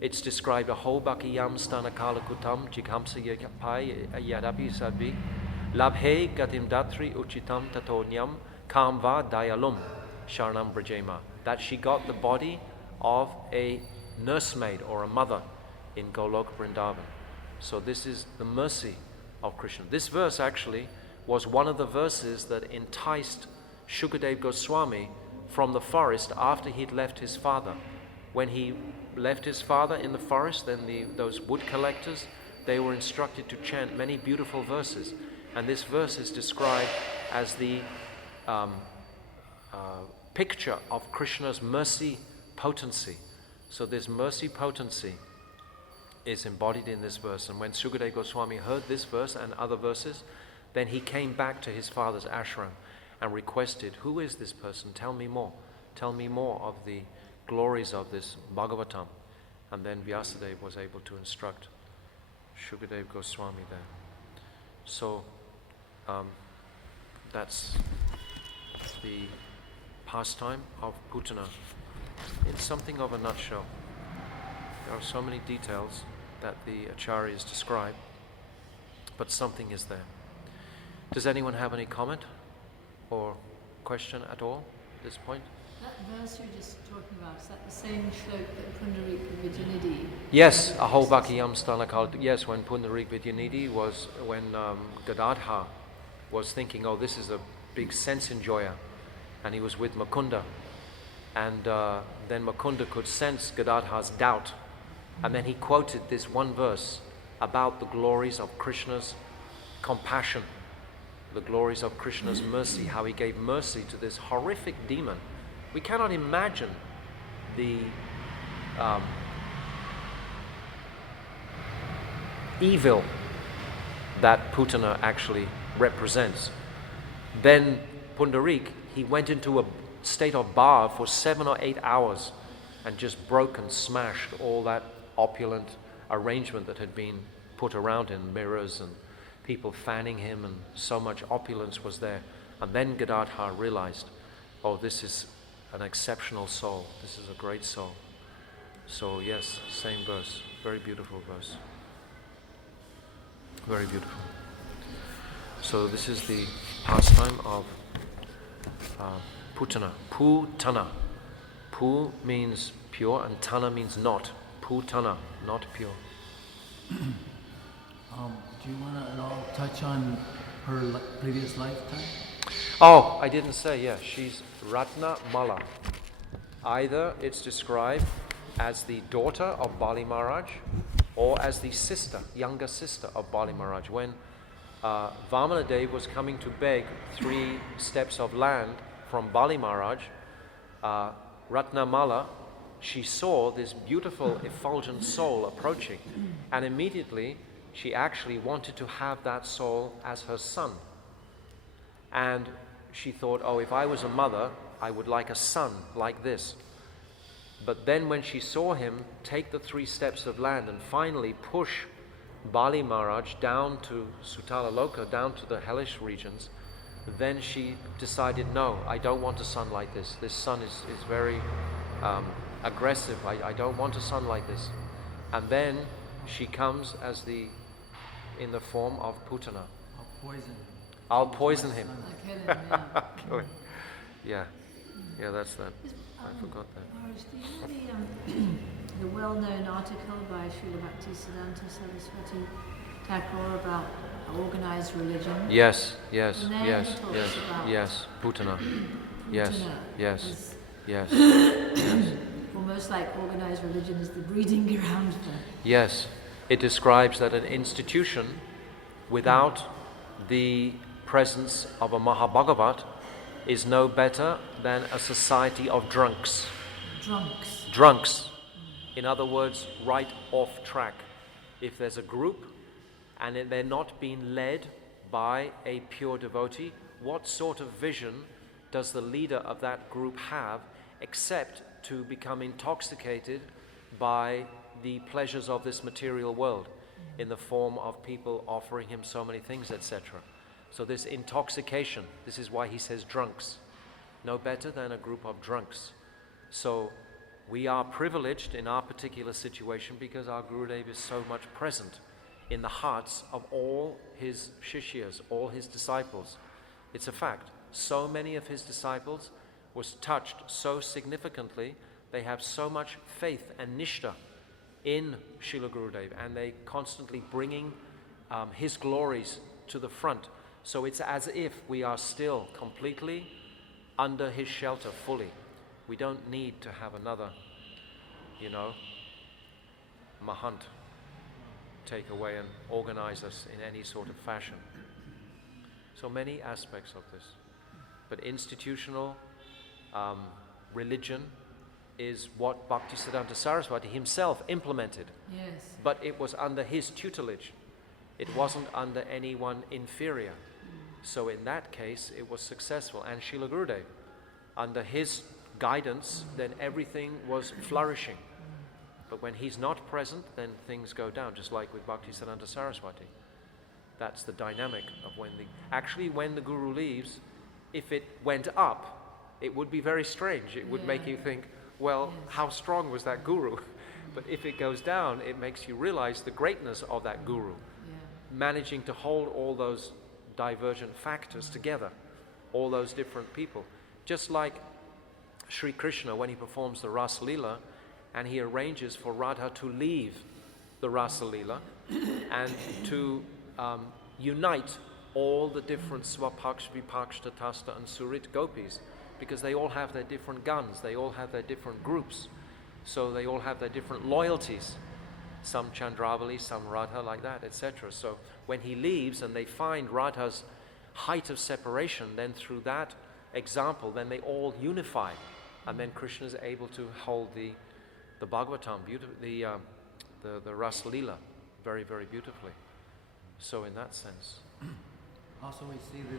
it's described a whole bakiyam stanakala kutam jikhamsa yapai yadapi sadvi labhe gatim datri uchitam tatonyam kamva dayalum sharanam brajema, that she got the body of a nursemaid or a mother in Golok Vrindavan. So this is the mercy of Krishna. This verse actually was one of the verses that enticed Shukadev Goswami from the forest after he'd left his father. When he left his father in the forest, then those wood collectors, they were instructed to chant many beautiful verses. And this verse is described as the picture of Krishna's mercy potency. So this mercy potency is embodied in this verse. And when Sukadeva Goswami heard this verse and other verses, then he came back to his father's ashram and requested, who is this person? Tell me more. Tell me more of the glories of this Bhagavatam. And then Vyasadeva was able to instruct Sukadeva Goswami there. So that's the pastime of Putana in something of a nutshell. There are so many details that the acharyas describe, but something is there. Does anyone have any comment or question at all at this point? That verse you were just talking about, is that the same shlok that Pundarika Vijayanidhi? Yes, Ahobakiyam Stanakal. Yes, when Pundarik Vijayanidhi was, when Gadadha was thinking, oh, this is a big sense enjoyer, and he was with Mukunda, and then Mukunda could sense Gadadha's doubt, and then he quoted this one verse about the glories of Krishna's compassion, the glories of Krishna's mercy, how he gave mercy to this horrific demon. We cannot imagine the evil that Putana actually represents. Then Pundarik, he went into a state of bhav for 7 or 8 hours and just broke and smashed all that opulent arrangement that had been put around him, mirrors and people fanning him, and so much opulence was there. And then Gadadhar realized, oh, this is an exceptional soul. This is a great soul. So yes, same verse. Very beautiful verse. Very beautiful. So this is the pastime of Putana. Putana. Pu means pure and Tana means not. Putana, not pure. Do you want to at all touch on her previous lifetime? Oh, I didn't say, yeah, she's Ratna Mala. Either it's described as the daughter of Bali Maharaj or as the sister, younger sister of Bali Maharaj. When Vamana Dev was coming to beg 3 steps of land from Bali Maharaj, Ratna Mala, she saw this beautiful effulgent soul approaching, and immediately she actually wanted to have that soul as her son. And she thought, oh, if I was a mother, I would like a son like this. But then when she saw him take the 3 steps of land and finally push Bali Maharaj down to Sutala Loka, down to the hellish regions, then she decided, no, I don't want a son like this. This son is very aggressive. I don't want a son like this. And then she comes as in the form of Putana. I'll poison him. Kill him, yeah. Yeah, that's that. I forgot that. Maharaj, do you know the well-known article by Srila Bhaktisiddhanta Saraswati Thakur about organized religion? Yes. And there he talks about Putana. Yes. Almost like organized religion is the breeding ground for... Yes. It describes that an institution without the presence of a Mahabhagavat is no better than a society of drunks. Drunks. In other words, right off track. If there's a group and they're not being led by a pure devotee, what sort of vision does the leader of that group have except to become intoxicated by the pleasures of this material world in the form of people offering him so many things, etc. So this intoxication, this is why he says drunks. No better than a group of drunks. So we are privileged in our particular situation because our Gurudev is so much present in the hearts of all his shishyas, all his disciples. It's a fact. So many of his disciples was touched so significantly, they have so much faith and nishta in Srila Gurudev, and they constantly bringing his glories to the front. So it's as if we are still completely under his shelter fully. We don't need to have another, Mahant take away and organize us in any sort of fashion. So many aspects of this. But institutional religion is what Bhaktisiddhanta Saraswati himself implemented. Yes. But it was under his tutelage. It wasn't under anyone inferior. So in that case, it was successful. And Srila Gurudev, under his guidance, then everything was flourishing. But when he's not present, then things go down, just like with Bhaktisiddhanta Saraswati. That's the dynamic of when the Guru leaves, if it went up, it would be very strange. It would make you think, well, how strong was that Guru? But if it goes down, it makes you realize the greatness of that Guru, managing to hold all those divergent factors together, all those different people. Just like Sri Krishna, when he performs the Rasa Leela, and he arranges for Radha to leave the Rasa Leela and to unite all the different Swapaksh, Vipaksh, Tatastha and Surit gopis, because they all have their different guns, they all have their different groups, so they all have their different loyalties. Some Chandravali, some Radha, like that, etc. So when he leaves and they find Radha's height of separation, then through that example, then they all unify, and then Krishna is able to hold the Bhagavatam, the Rasa Leela, very, very beautifully. So in that sense. Also we see the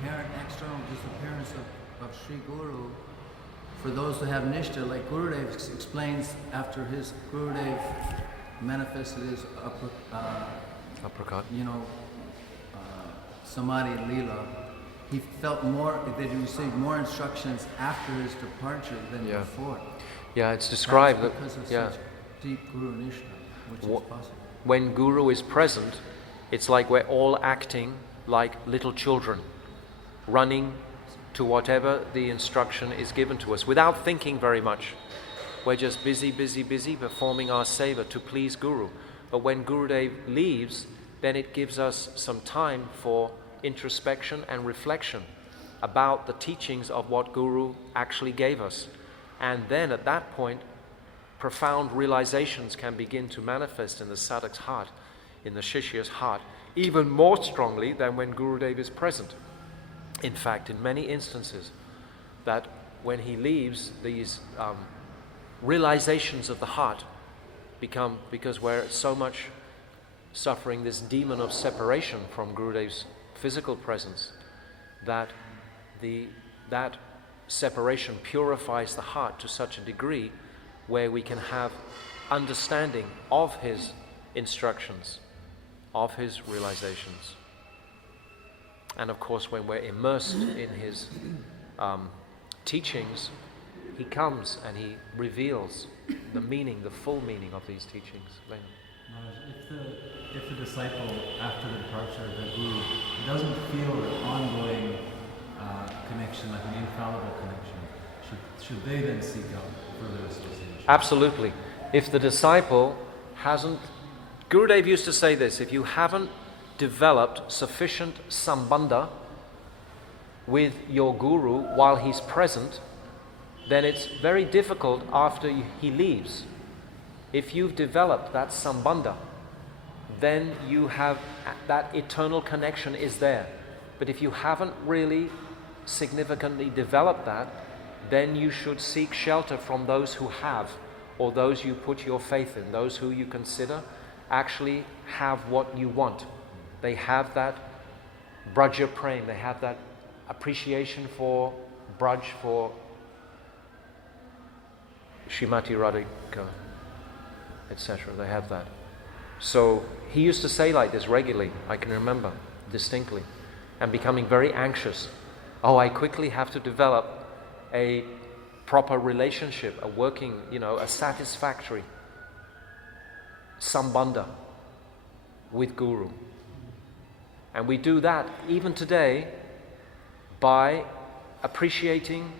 apparent external disappearance of Sri Guru, for those who have nishta, like Gurudev explains after his Gurudev manifested his Uppercut. Samadhi Leela, he felt more, that he received more instructions after his departure than Yeah. before. Yeah, it's described That's that because of yeah, such deep Guru Nishta, which is possible. when Guru is present, it's like we're all acting like little children, running to whatever the instruction is given to us without thinking very much. We're just busy performing our seva to please Guru. But when Gurudev leaves, then it gives us some time for introspection and reflection about the teachings of what Guru actually gave us. And then at that point, profound realizations can begin to manifest in the sadhak's heart, in the shishya's heart, even more strongly than when Gurudev is present. In fact, in many instances, that when he leaves, these realizations of the heart become, because we're so much suffering this demon of separation from Gurudev's physical presence, that that separation purifies the heart to such a degree where we can have understanding of his instructions, of his realizations. And of course, when we're immersed in his teachings, he comes and he reveals the meaning, the full meaning of these teachings. If the disciple, after the departure of the Guru, doesn't feel an ongoing connection, like an infallible connection, should they then seek out further association? Absolutely. If the disciple hasn't, Gurudev used to say this, if you haven't developed sufficient sambandha with your Guru while he's present, then it's very difficult after he leaves. If you've developed that sambandha, then you have that eternal connection is there. But if you haven't really significantly developed that, then you should seek shelter from those who have, or those you put your faith in, those who you consider actually have what you want. They have that braja prem, they have that appreciation for Braj, for Srimati Radhika, etc. They have that. So he used to say like this regularly, I can remember distinctly, and becoming very anxious. Oh, I quickly have to develop a proper relationship, a working, a satisfactory sambandha with Guru. And we do that even today by appreciating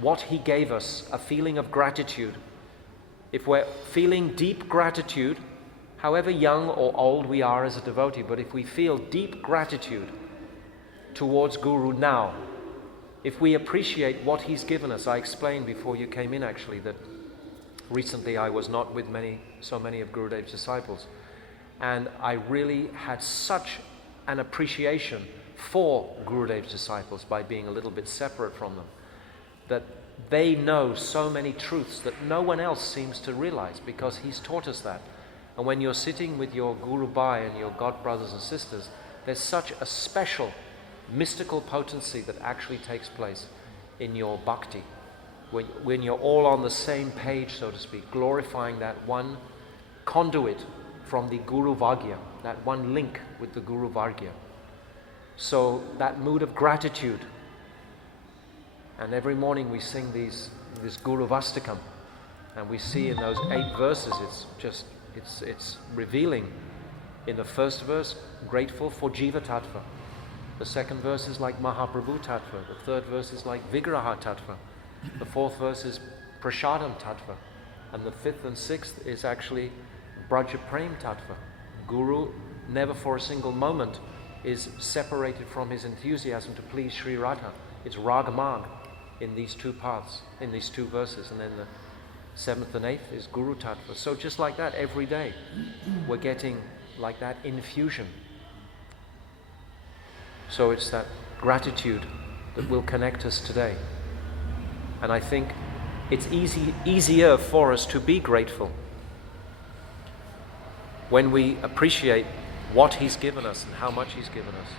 what he gave us, a feeling of gratitude. If we're feeling deep gratitude, however young or old we are as a devotee, but if we feel deep gratitude towards Guru now, if we appreciate what he's given us, I explained before you came in actually that recently I was not with so many of Gurudev's disciples, and I really had such an appreciation for Gurudev's disciples by being a little bit separate from them, that they know so many truths that no one else seems to realize, because he's taught us that. And when you're sitting with your Guru Bhai and your God brothers and sisters, there's such a special mystical potency that actually takes place in your bhakti. When you're all on the same page, so to speak, glorifying that one conduit from the Guru Vagya, that one link with the Guru Vagya. So that mood of gratitude, and every morning we sing this Guru Vastakam, and we see in those 8 verses, it's revealing. In the first verse, grateful for Jiva Tattva. The second verse is like Mahaprabhu Tattva. The third verse is like Vigraha Tattva. The fourth verse is Prashadam Tattva. And the fifth and sixth is actually Braja Prem Tattva. Guru never for a single moment is separated from his enthusiasm to please Sri Radha. It's Ragamag in these 2 paths, in these 2 verses. And then the 7th and 8th is Guru Tattva. So just like that, every day, we're getting like that infusion. So it's that gratitude that will connect us today. And I think it's easier for us to be grateful when we appreciate what he's given us and how much he's given us.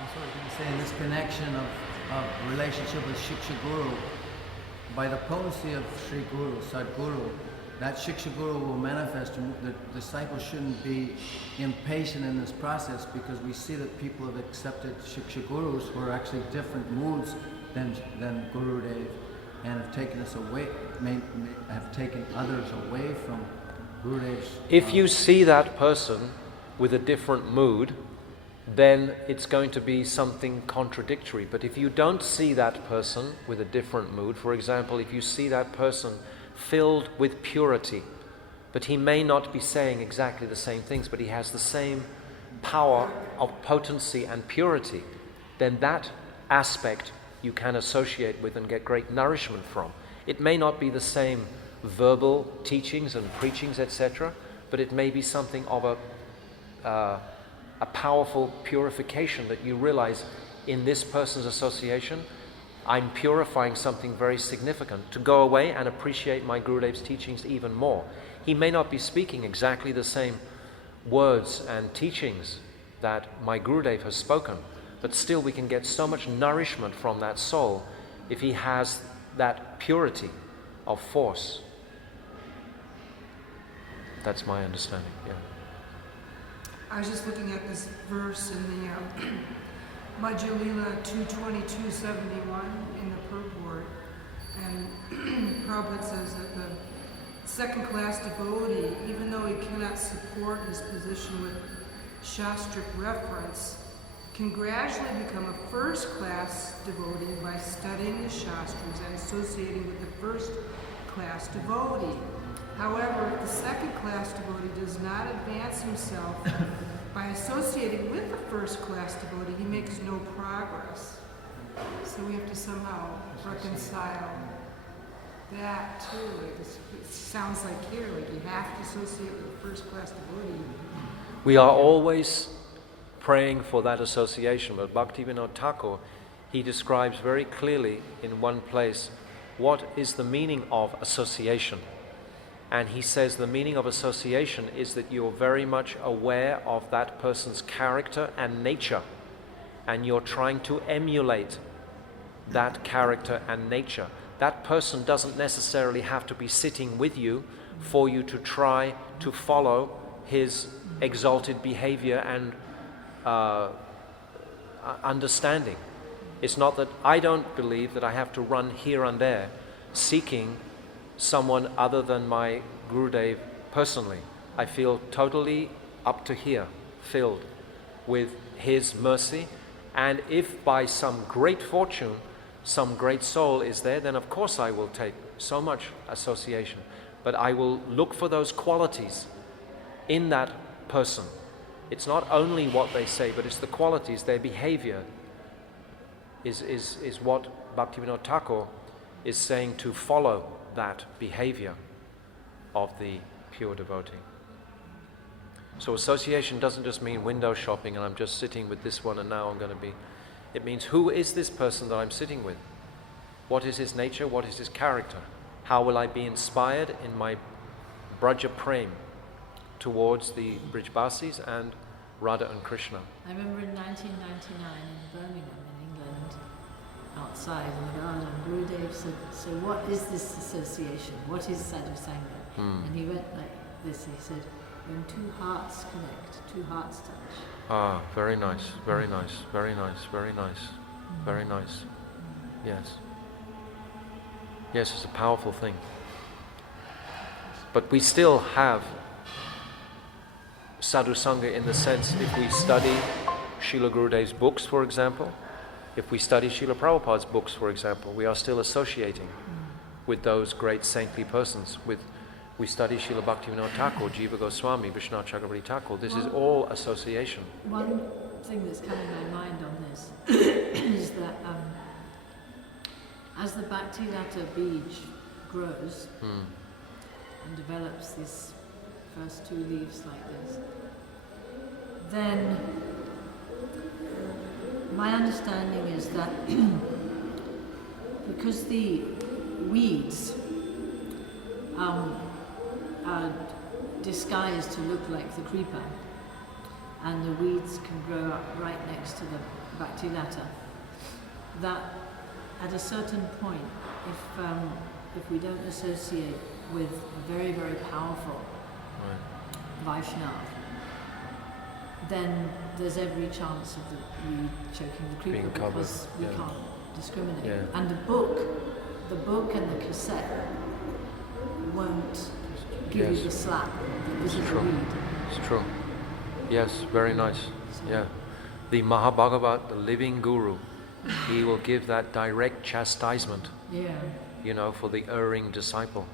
Also, I was going to say, in this connection of relationship with Shiksha Guru, by the potency of Sri Guru, Sadguru, that Shiksha Guru will manifest, and the disciples shouldn't be impatient in this process, because we see that people have accepted Shiksha Gurus who are actually different moods than Gurudev, and have taken us away, have taken others away from Gurudev's. If you see that person with a different mood, then it's going to be something contradictory. But if you don't see that person with a different mood, for example, if you see that person filled with purity, but he may not be saying exactly the same things, but he has the same power of potency and purity, then that aspect you can associate with and get great nourishment from. It may not be the same verbal teachings and preachings, etc., but it may be something of a powerful purification that you realize in this person's association, I'm purifying something very significant, to go away and appreciate my Gurudev's teachings even more. He may not be speaking exactly the same words and teachings that my Gurudev has spoken, but still we can get so much nourishment from that soul if he has that purity of force. That's my understanding, yeah. I was just looking at this verse in the Madhya Lila 22271 in the purport, and Prabhupada says that the second-class devotee, even though he cannot support his position with Shastric reference, can gradually become a first-class devotee by studying the Shastras and associating with the first-class devotee. However, if the second-class devotee does not advance himself by associating with the first-class devotee, he makes no progress. So we have to somehow reconcile that too. It sounds like here, like you have to associate with the first-class devotee. We are always praying for that association, but Bhaktivinoda Thakur, he describes very clearly in one place what is the meaning of association. And he says the meaning of association is that you're very much aware of that person's character and nature, and you're trying to emulate that character and nature. That person doesn't necessarily have to be sitting with you for you to try to follow his exalted behavior and understanding. It's not that I don't believe that I have to run here and there seeking someone other than my Gurudev personally. I feel totally up to here, filled with his mercy, and if by some great fortune some great soul is there, then of course I will take so much association, but I will look for those qualities in that person. It's not only what they say, but it's the qualities, their behavior is what Bhaktivinoda Thakur is saying, to follow that behavior of the pure devotee. So association doesn't just mean window shopping and I'm just sitting with this one and now I'm going to be. It means, who is this person that I'm sitting with? What is his nature? What is his character? How will I be inspired in my Braja Prem towards the Brijbasis and Radha and Krishna? I remember in 1999 in Birmingham in England, outside in the garden, Gurudev said, so what is this association? What is Sadhu Sangha? And he went like this, he said, when two hearts connect, two hearts touch. Ah, very nice, very nice, very nice, very nice, very nice. Yes. Yes, it's a powerful thing. But we still have Sadhu Sangha in the sense, if we study Srila Gurudev's books, for example, if we study Srila Prabhupada's books, for example, we are still associating with those great saintly persons. We study Srila Bhaktivinoda Thakur, Jiva Goswami, Vishnu Chakravarti Thakur. This is all association. One thing that's coming to my mind on this is that as the Bhakti Lata Bij grows and develops these first two leaves like this, then my understanding is that because the weeds are disguised to look like the creeper, and the weeds can grow up right next to the Bhakti Lata, that at a certain point, if we don't associate with a very, very powerful Vaishnav, then there's every chance of the reed choking the creeper Being covered, because we yeah. can't discriminate. Yeah. And the book and the cassette won't give Yes. you the slap. This is the True. reed. It's true. Yes, very nice. Yeah. The Mahabhagavat, the living guru, he will give that direct chastisement, Yeah. you know, for the erring disciple.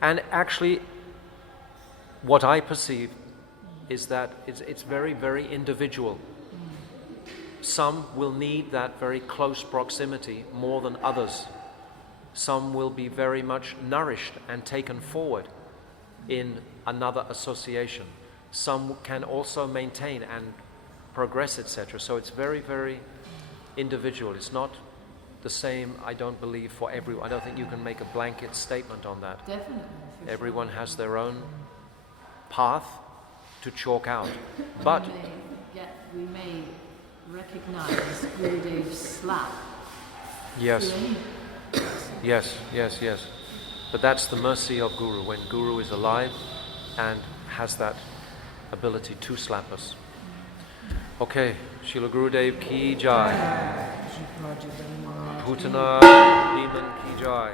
And actually, what I perceive is that it's very, very individual. Some will need that very close proximity more than others. Some will be very much nourished and taken forward in another association. Some can also maintain and progress, etc. So it's very, very individual. It's not the same, I don't believe, for everyone. I don't think you can make a blanket statement on that. Definitely. for sure. Everyone has their own path to chalk out. But we may recognize Gurudev's slap. yes, through any- yes. But that's the mercy of Guru, when Guru is alive and has that ability to slap us. Okay, Srila Gurudev ki jai. Putana Demon ki jai.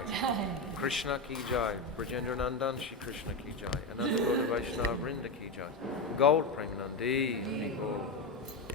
Krishna ki jai. Brajendra Nandan Shri Krishna ki jai. Ananda Gauda Vaishnava Vrinda ki jai. Gold Premanandi.